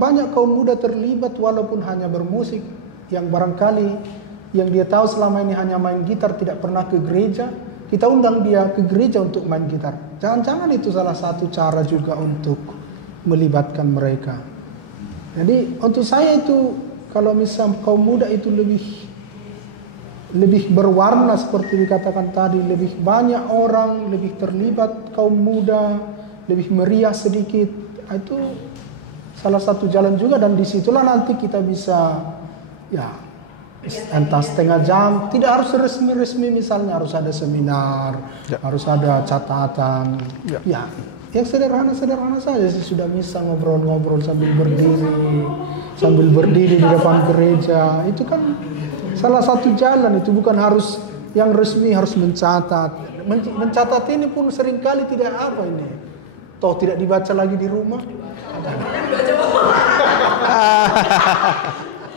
banyak kaum muda terlibat walaupun hanya bermusik, yang barangkali yang dia tahu selama ini hanya main gitar, tidak pernah ke gereja, kita undang dia ke gereja untuk main gitar. Jangan-jangan itu salah satu cara juga untuk melibatkan mereka. Jadi untuk saya itu kalau misal kaum muda itu lebih berwarna seperti dikatakan tadi, lebih banyak orang, lebih terlibat kaum muda, lebih meriah sedikit, itu salah satu jalan juga. Dan disitulah nanti kita bisa ya entah setengah jam, tidak harus resmi misalnya harus ada seminar, harus ada catatan, ya yang sederhana saja sih, sudah bisa ngobrol-ngobrol sambil berdiri di depan gereja. Itu kan salah satu jalan, itu bukan harus yang resmi harus mencatat ini pun seringkali tidak apa ini, toh tidak dibaca lagi di rumah.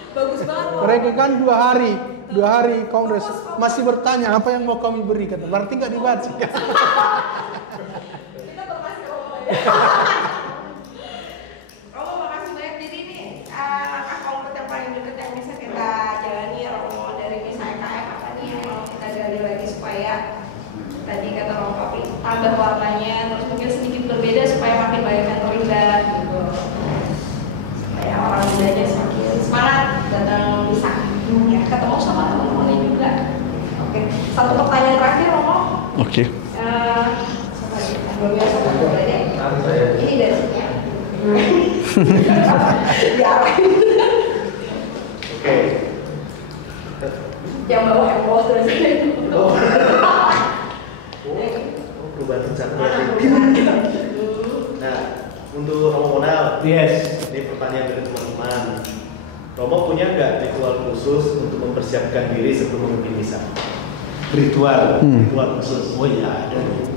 Bagus banget. Mereka kan 2 hari kongres masih bertanya apa yang mau kami beri, kata berarti nggak dibaca. Romo makasih banyak. Jadi ini konkret yang paling dekat yang bisa kita jalani Romo dari misa EKM apa nih yang mau kita gali lagi supaya tadi kata Romo Papi tambah warnanya, terus mungkin sedikit berbeda supaya makin banyak yang terlibat gitu, supaya orang mudanya semakin semangat datang misa ya, ketemu sama teman-temannya juga. Oke, satu pertanyaan terakhir Romo. Oke. Belum biasa deh. Ini dari sini ya. Oke. Yang bawa heboh dari sini. Perubahan rencana. Nah, untuk Romo Monal, Yes. ini pertanyaan dari teman-teman. Romo punya nggak ritual khusus untuk mempersiapkan diri sebelum memimpin misa? Ritual. Ritual khusus. Oh ya, ada.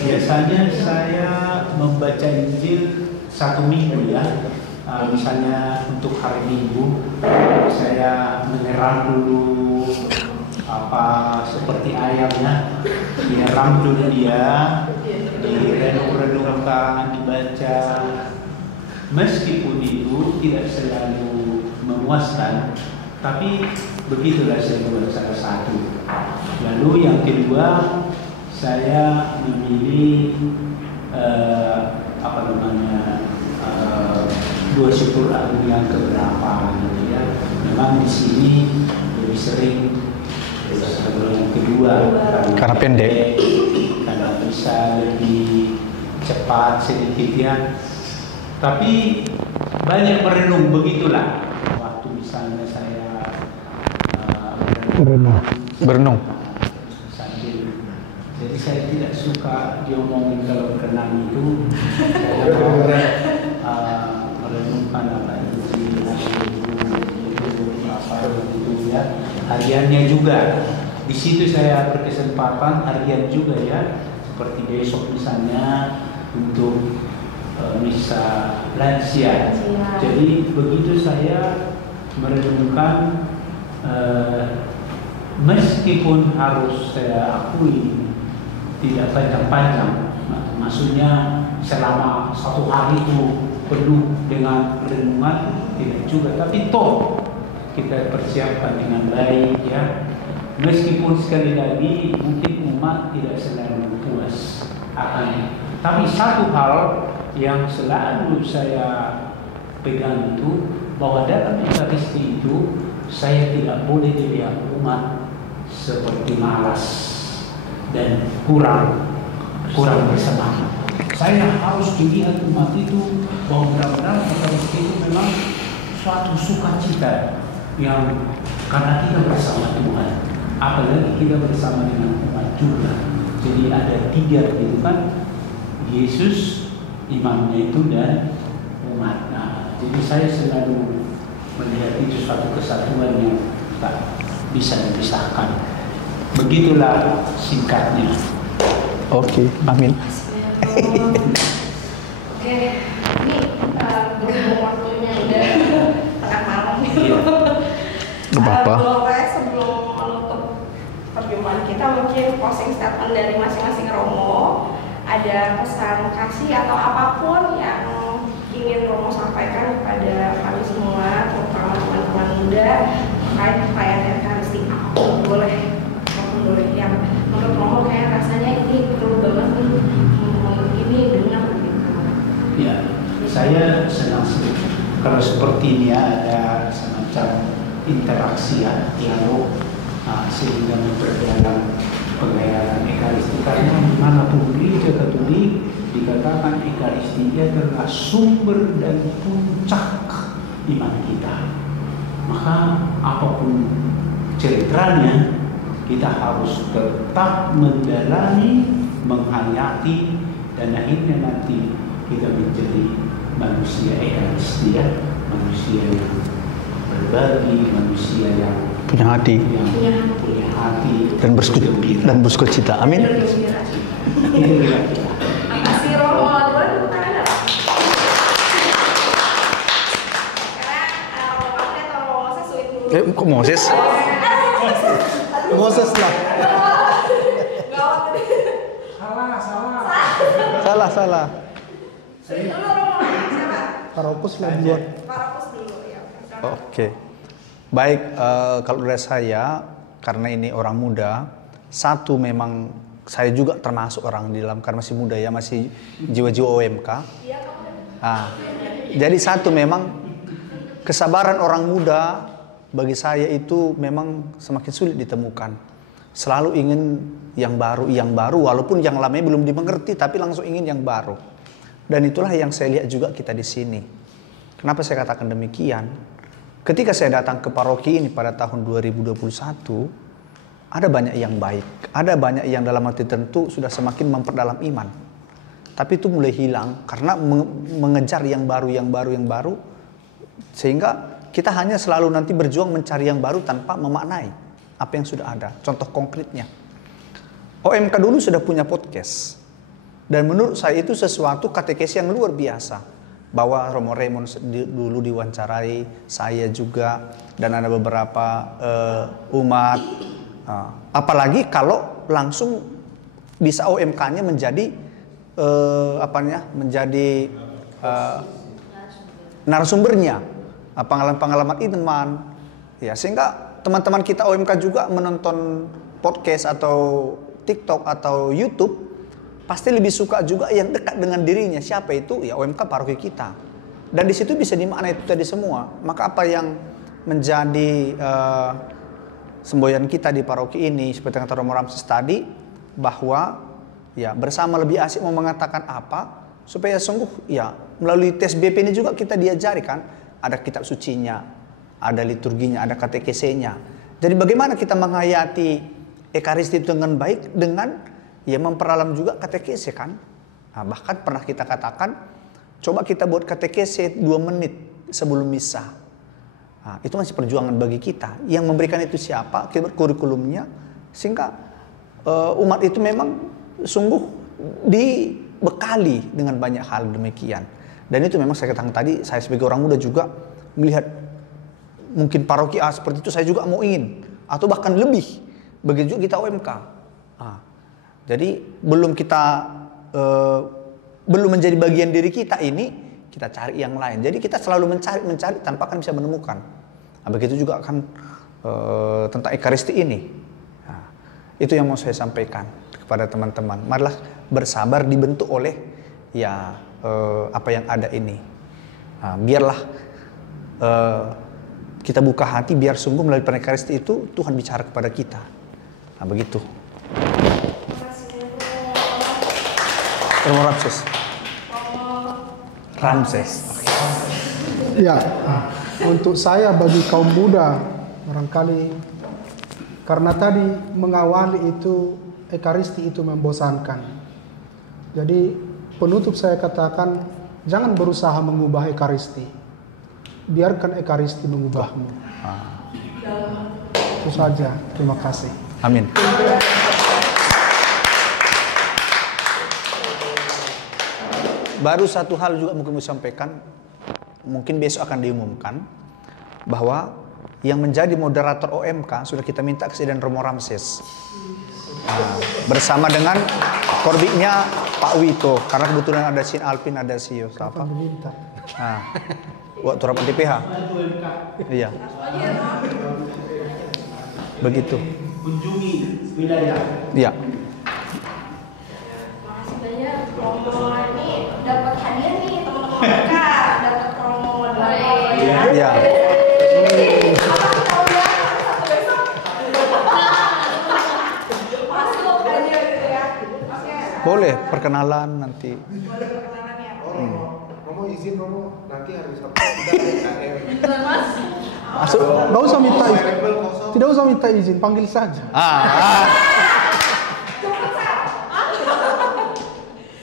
Biasanya saya membaca Injil 1 minggu ya. Misalnya untuk hari Minggu saya menyerang dulu apa seperti ayamnya, dieram dulu dia, direnung-renungkan, dibaca. Meskipun itu tidak selalu memuaskan, tapi begitulah salah satu. Lalu yang kedua, saya memilih dua syukur agung yang keberapa gitu ya. Memang di sini lebih sering syukur yang kedua Karena pendek. karena bisa lebih cepat sedikit ya. Tapi banyak merenung, begitulah. Waktu misalnya saya Berenung. Jadi saya tidak suka diomongin kalau berenang itu. Saya merenungkan apa itu ya. Hariannya juga. Di situ saya berkesempatan harian juga ya. Seperti besok misalnya untuk misa lansia. Jadi begitu saya merenungkan, meskipun harus saya akui tidak panjang-panjang, maksudnya selama 1 hari itu penuh dengan renungan, tidak juga, tapi toh kita persiapkan dengan baik ya. Meskipun sekali lagi mungkin umat tidak selalu puas akan, tapi satu hal yang selalu saya pegang itu bahwa dalam Ekaristi itu saya tidak boleh dilihat umat seperti malas dan kurang bersemangat. Saya harus dilihat umat itu bahwa benar-benar Ekaristi itu memang suatu sukacita yang karena kita bersama Tuhan, apalagi kita bersama dengan umat juga. Jadi ada 3 gitu kan, Yesus, imamnya itu dan umat. Nah, jadi saya selalu melihat itu suatu kesatuan yang tak bisa dipisahkan. Begitulah singkatnya. Oke, amin. Oke, ini berhubung waktunya udah tengah malam nih. Apa? Sebelum menutup perjumpaan kita, mungkin closing statement dari masing-masing romo, ada pesan kasih atau apapun yang ingin romo sampaikan kepada kami semua, terutama teman-teman muda terkait perayaan Ekaristi. Boleh yang menurut romo kayak rasanya ini perlu banget nih, ini dengar gitu. Ya, saya senang sekali kalau seperti ini ada semacam interaksi ya, dialog, sehingga memperdalam pengayaran Ekaristi. Karena dimanapun gereja Katolik dikatakan Ekaristi adalah sumber dan puncak iman kita. Maka apapun ceritanya, kita harus tetap mendalami, menghayati, dan akhirnya nanti kita menjadi manusia Ekaristi, manusia yang berbagi, manusia yang punya hati, dan bersukacita. Amin. Makasih Romo. Kok Moses? Moses lah. Salah. Parokus lah duluan. Oke. Baik, kalau dari saya, karena ini orang muda, satu memang saya juga termasuk orang di dalam, karena masih muda ya, masih jiwa-jiwa OMK. Jadi satu memang kesabaran orang muda bagi saya itu memang semakin sulit ditemukan. Selalu ingin yang baru, walaupun yang lamanya belum dimengerti, tapi langsung ingin yang baru. Dan itulah yang saya lihat juga kita di sini. Kenapa saya katakan demikian? Ketika saya datang ke paroki ini pada tahun 2021, ada banyak yang baik, ada banyak yang dalam arti tertentu sudah semakin memperdalam iman. Tapi itu mulai hilang karena mengejar yang baru, sehingga kita hanya selalu nanti berjuang mencari yang baru tanpa memaknai apa yang sudah ada. Contoh konkretnya, OMK dulu sudah punya podcast. Dan menurut saya itu sesuatu katekesi yang luar biasa. Bahwa Romo Raymond dulu diwawancarai, saya juga, dan ada beberapa umat. Apalagi kalau langsung bisa OMK-nya menjadi menjadi narasumbernya, pengalaman-pengalaman iman, ya, sehingga teman-teman kita OMK juga menonton podcast atau TikTok atau YouTube pasti lebih suka juga yang dekat dengan dirinya. Siapa itu? Ya OMK paroki kita. Dan di situ bisa dimaknai itu tadi semua. Maka apa yang menjadi semboyan kita di paroki ini, seperti yang kata Romo Ramses tadi, bahwa ya bersama lebih asik mau mengatakan apa, supaya sungguh ya melalui tes BP ini juga kita diajari kan, ada kitab sucinya, ada liturginya, ada katekesenya. Jadi bagaimana kita menghayati Ekaristi dengan baik, dengan ya memperalam juga katekese kan. Bahkan pernah kita katakan, coba kita buat katekese 2 menit sebelum misa. Itu masih perjuangan bagi kita. Yang memberikan itu siapa? Kita buat kurikulumnya, sehingga umat itu memang sungguh dibekali dengan banyak hal demikian. Dan itu memang saya katakan tadi, saya sebagai orang muda juga melihat mungkin paroki seperti itu saya juga mau ingin, atau bahkan lebih. Begitu juga kita OMK. Jadi belum menjadi bagian diri kita ini, kita cari yang lain. Jadi kita selalu mencari tanpa akan bisa menemukan. begitu juga kan tentang Ekaristi ini. Nah, itu yang mau saya sampaikan kepada teman-teman. Marilah bersabar dibentuk oleh ya apa yang ada ini. Nah, biarlah kita buka hati, biar sungguh melalui Ekaristi itu Tuhan bicara kepada kita. Nah, begitu. Romo Ramses. Ya, untuk saya bagi kaum muda barangkali karena tadi mengawali itu Ekaristi itu membosankan. Jadi penutup saya katakan jangan berusaha mengubah Ekaristi. Biarkan Ekaristi mengubahmu. Itu saja. Terima kasih. Amin. Baru satu hal juga mungkin saya sampaikan, mungkin besok akan diumumkan bahwa yang menjadi moderator OMK sudah kita minta kesediaan Romo Ramses. Nah, bersama dengan korbiknya Pak Wito, karena kebetulan ada Sin Alpin, ada Sio siapa? Nah, waktu rapat DPH. Iya. Begitu. Kunjungi wilayah. Iya. Makasih banyak. Romo ini dapat hadiah nih teman-teman mereka, dapat promo moderator. Iya. Boleh perkenalan nanti. Romo izin Romo nanti hari Sabtu Masuk. Nggak usah minta izin. Tidak usah minta izin, panggil saja.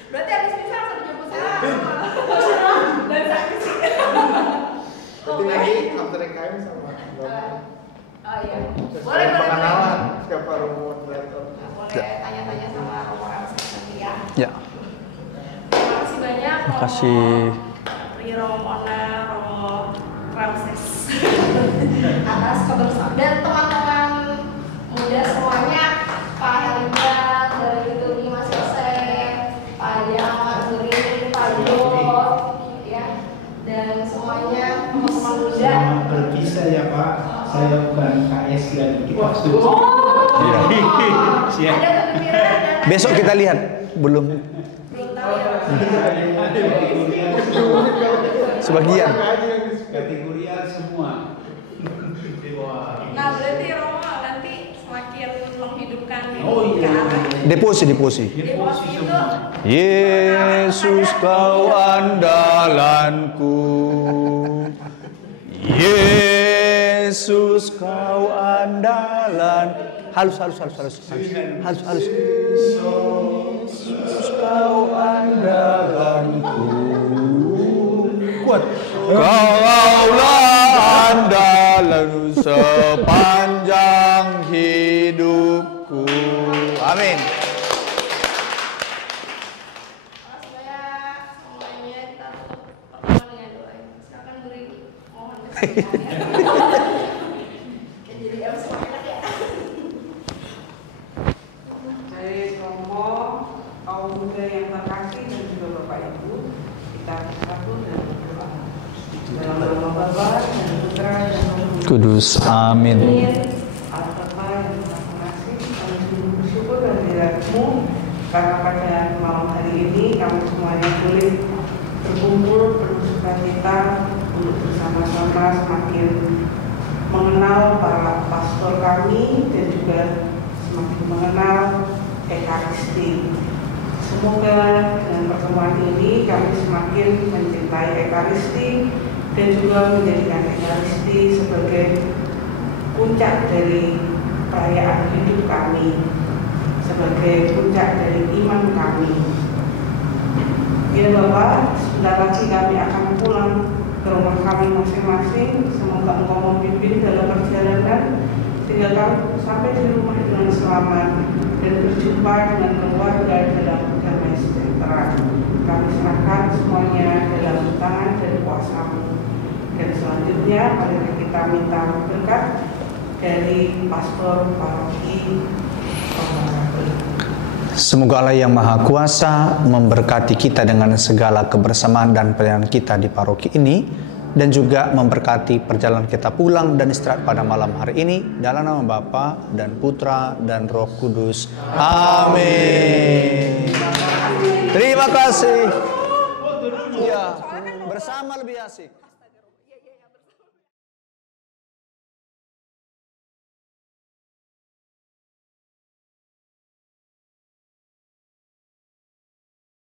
Berarti habis misal satu jemput saya. Dan saksi. Nanti lagi after EKM sama Oh iya. Boleh pengenalan siapa Romo moderator. Boleh tanya-tanya sama Romo Ramses nanti ya. Ya. Terima kasih banyak. Terima kasih. Romo Mona, Romo Ramses atas kebersamaan dan teman-teman muda semuanya, Pak Helga dari Lituri Mas Yosef, Pak Ahmad Guri, Pak Jo, ya, dan semuanya teman-teman muda. Selamat berpisah ya Pak. Saya bukan KS dan kita setuju. Iya. Ada kepikiran dan Besok kita lihat, belum tahu ya. sebagian. Kategorial semua. Nah, berarti Romo nanti semakin menghidupkan Oh iya. Deposi. deposi itu Yesus kau andalanku, Yesus kau andalan. Halus. Yesus kau andalanku. Kuat. Kaulah andalan sepanjang hidupku. Amin. semuanya kita tutup pertemuan dengan doa. Silakan beri mohon jadi harus semakin enak ya. Dari Romo, kaum muda yang terkasih dan juga Bapak Ibu, kita bersatu dan berdoa. Dalam nama Bapa dan Putra dan Roh Kudus. Amin. Allah Bapa yang Maha Pengasih, kami sungguh bersyukur dan dirimu karena pada malam hari ini kami semuanya boleh berkumpul penuh sukacita untuk bersama-sama semakin mengenal para pastor kami dan juga semakin mengenal Ekaristi. Semoga dengan pertemuan ini kami semakin mencintai Ekaristi dan juga menjadikan Ekaristi sebagai puncak dari perayaan hidup kami, sebagai puncak dari iman kami. Ya Bapak, sebentar lagi kami akan pulang ke rumah kami masing-masing. Semoga Engkau membimbing dalam perjalanan sehingga kami sampai di rumah dengan selamat dan berjumpa dengan keluarga dalam damai sejahtera. Kami serahkan semuanya dalam tangan dan kuasa-Mu. Dan selanjutnya mari kita minta berkat dari Pastor Paroki Pemakaran. Semoga Allah yang Maha Kuasa memberkati kita dengan segala kebersamaan dan pelayanan kita di paroki ini, dan juga memberkati perjalanan kita pulang dan istirahat pada malam hari ini dalam nama Bapa dan Putra dan Roh Kudus. Amin. Terima kasih. Ya, bersama lebih asik.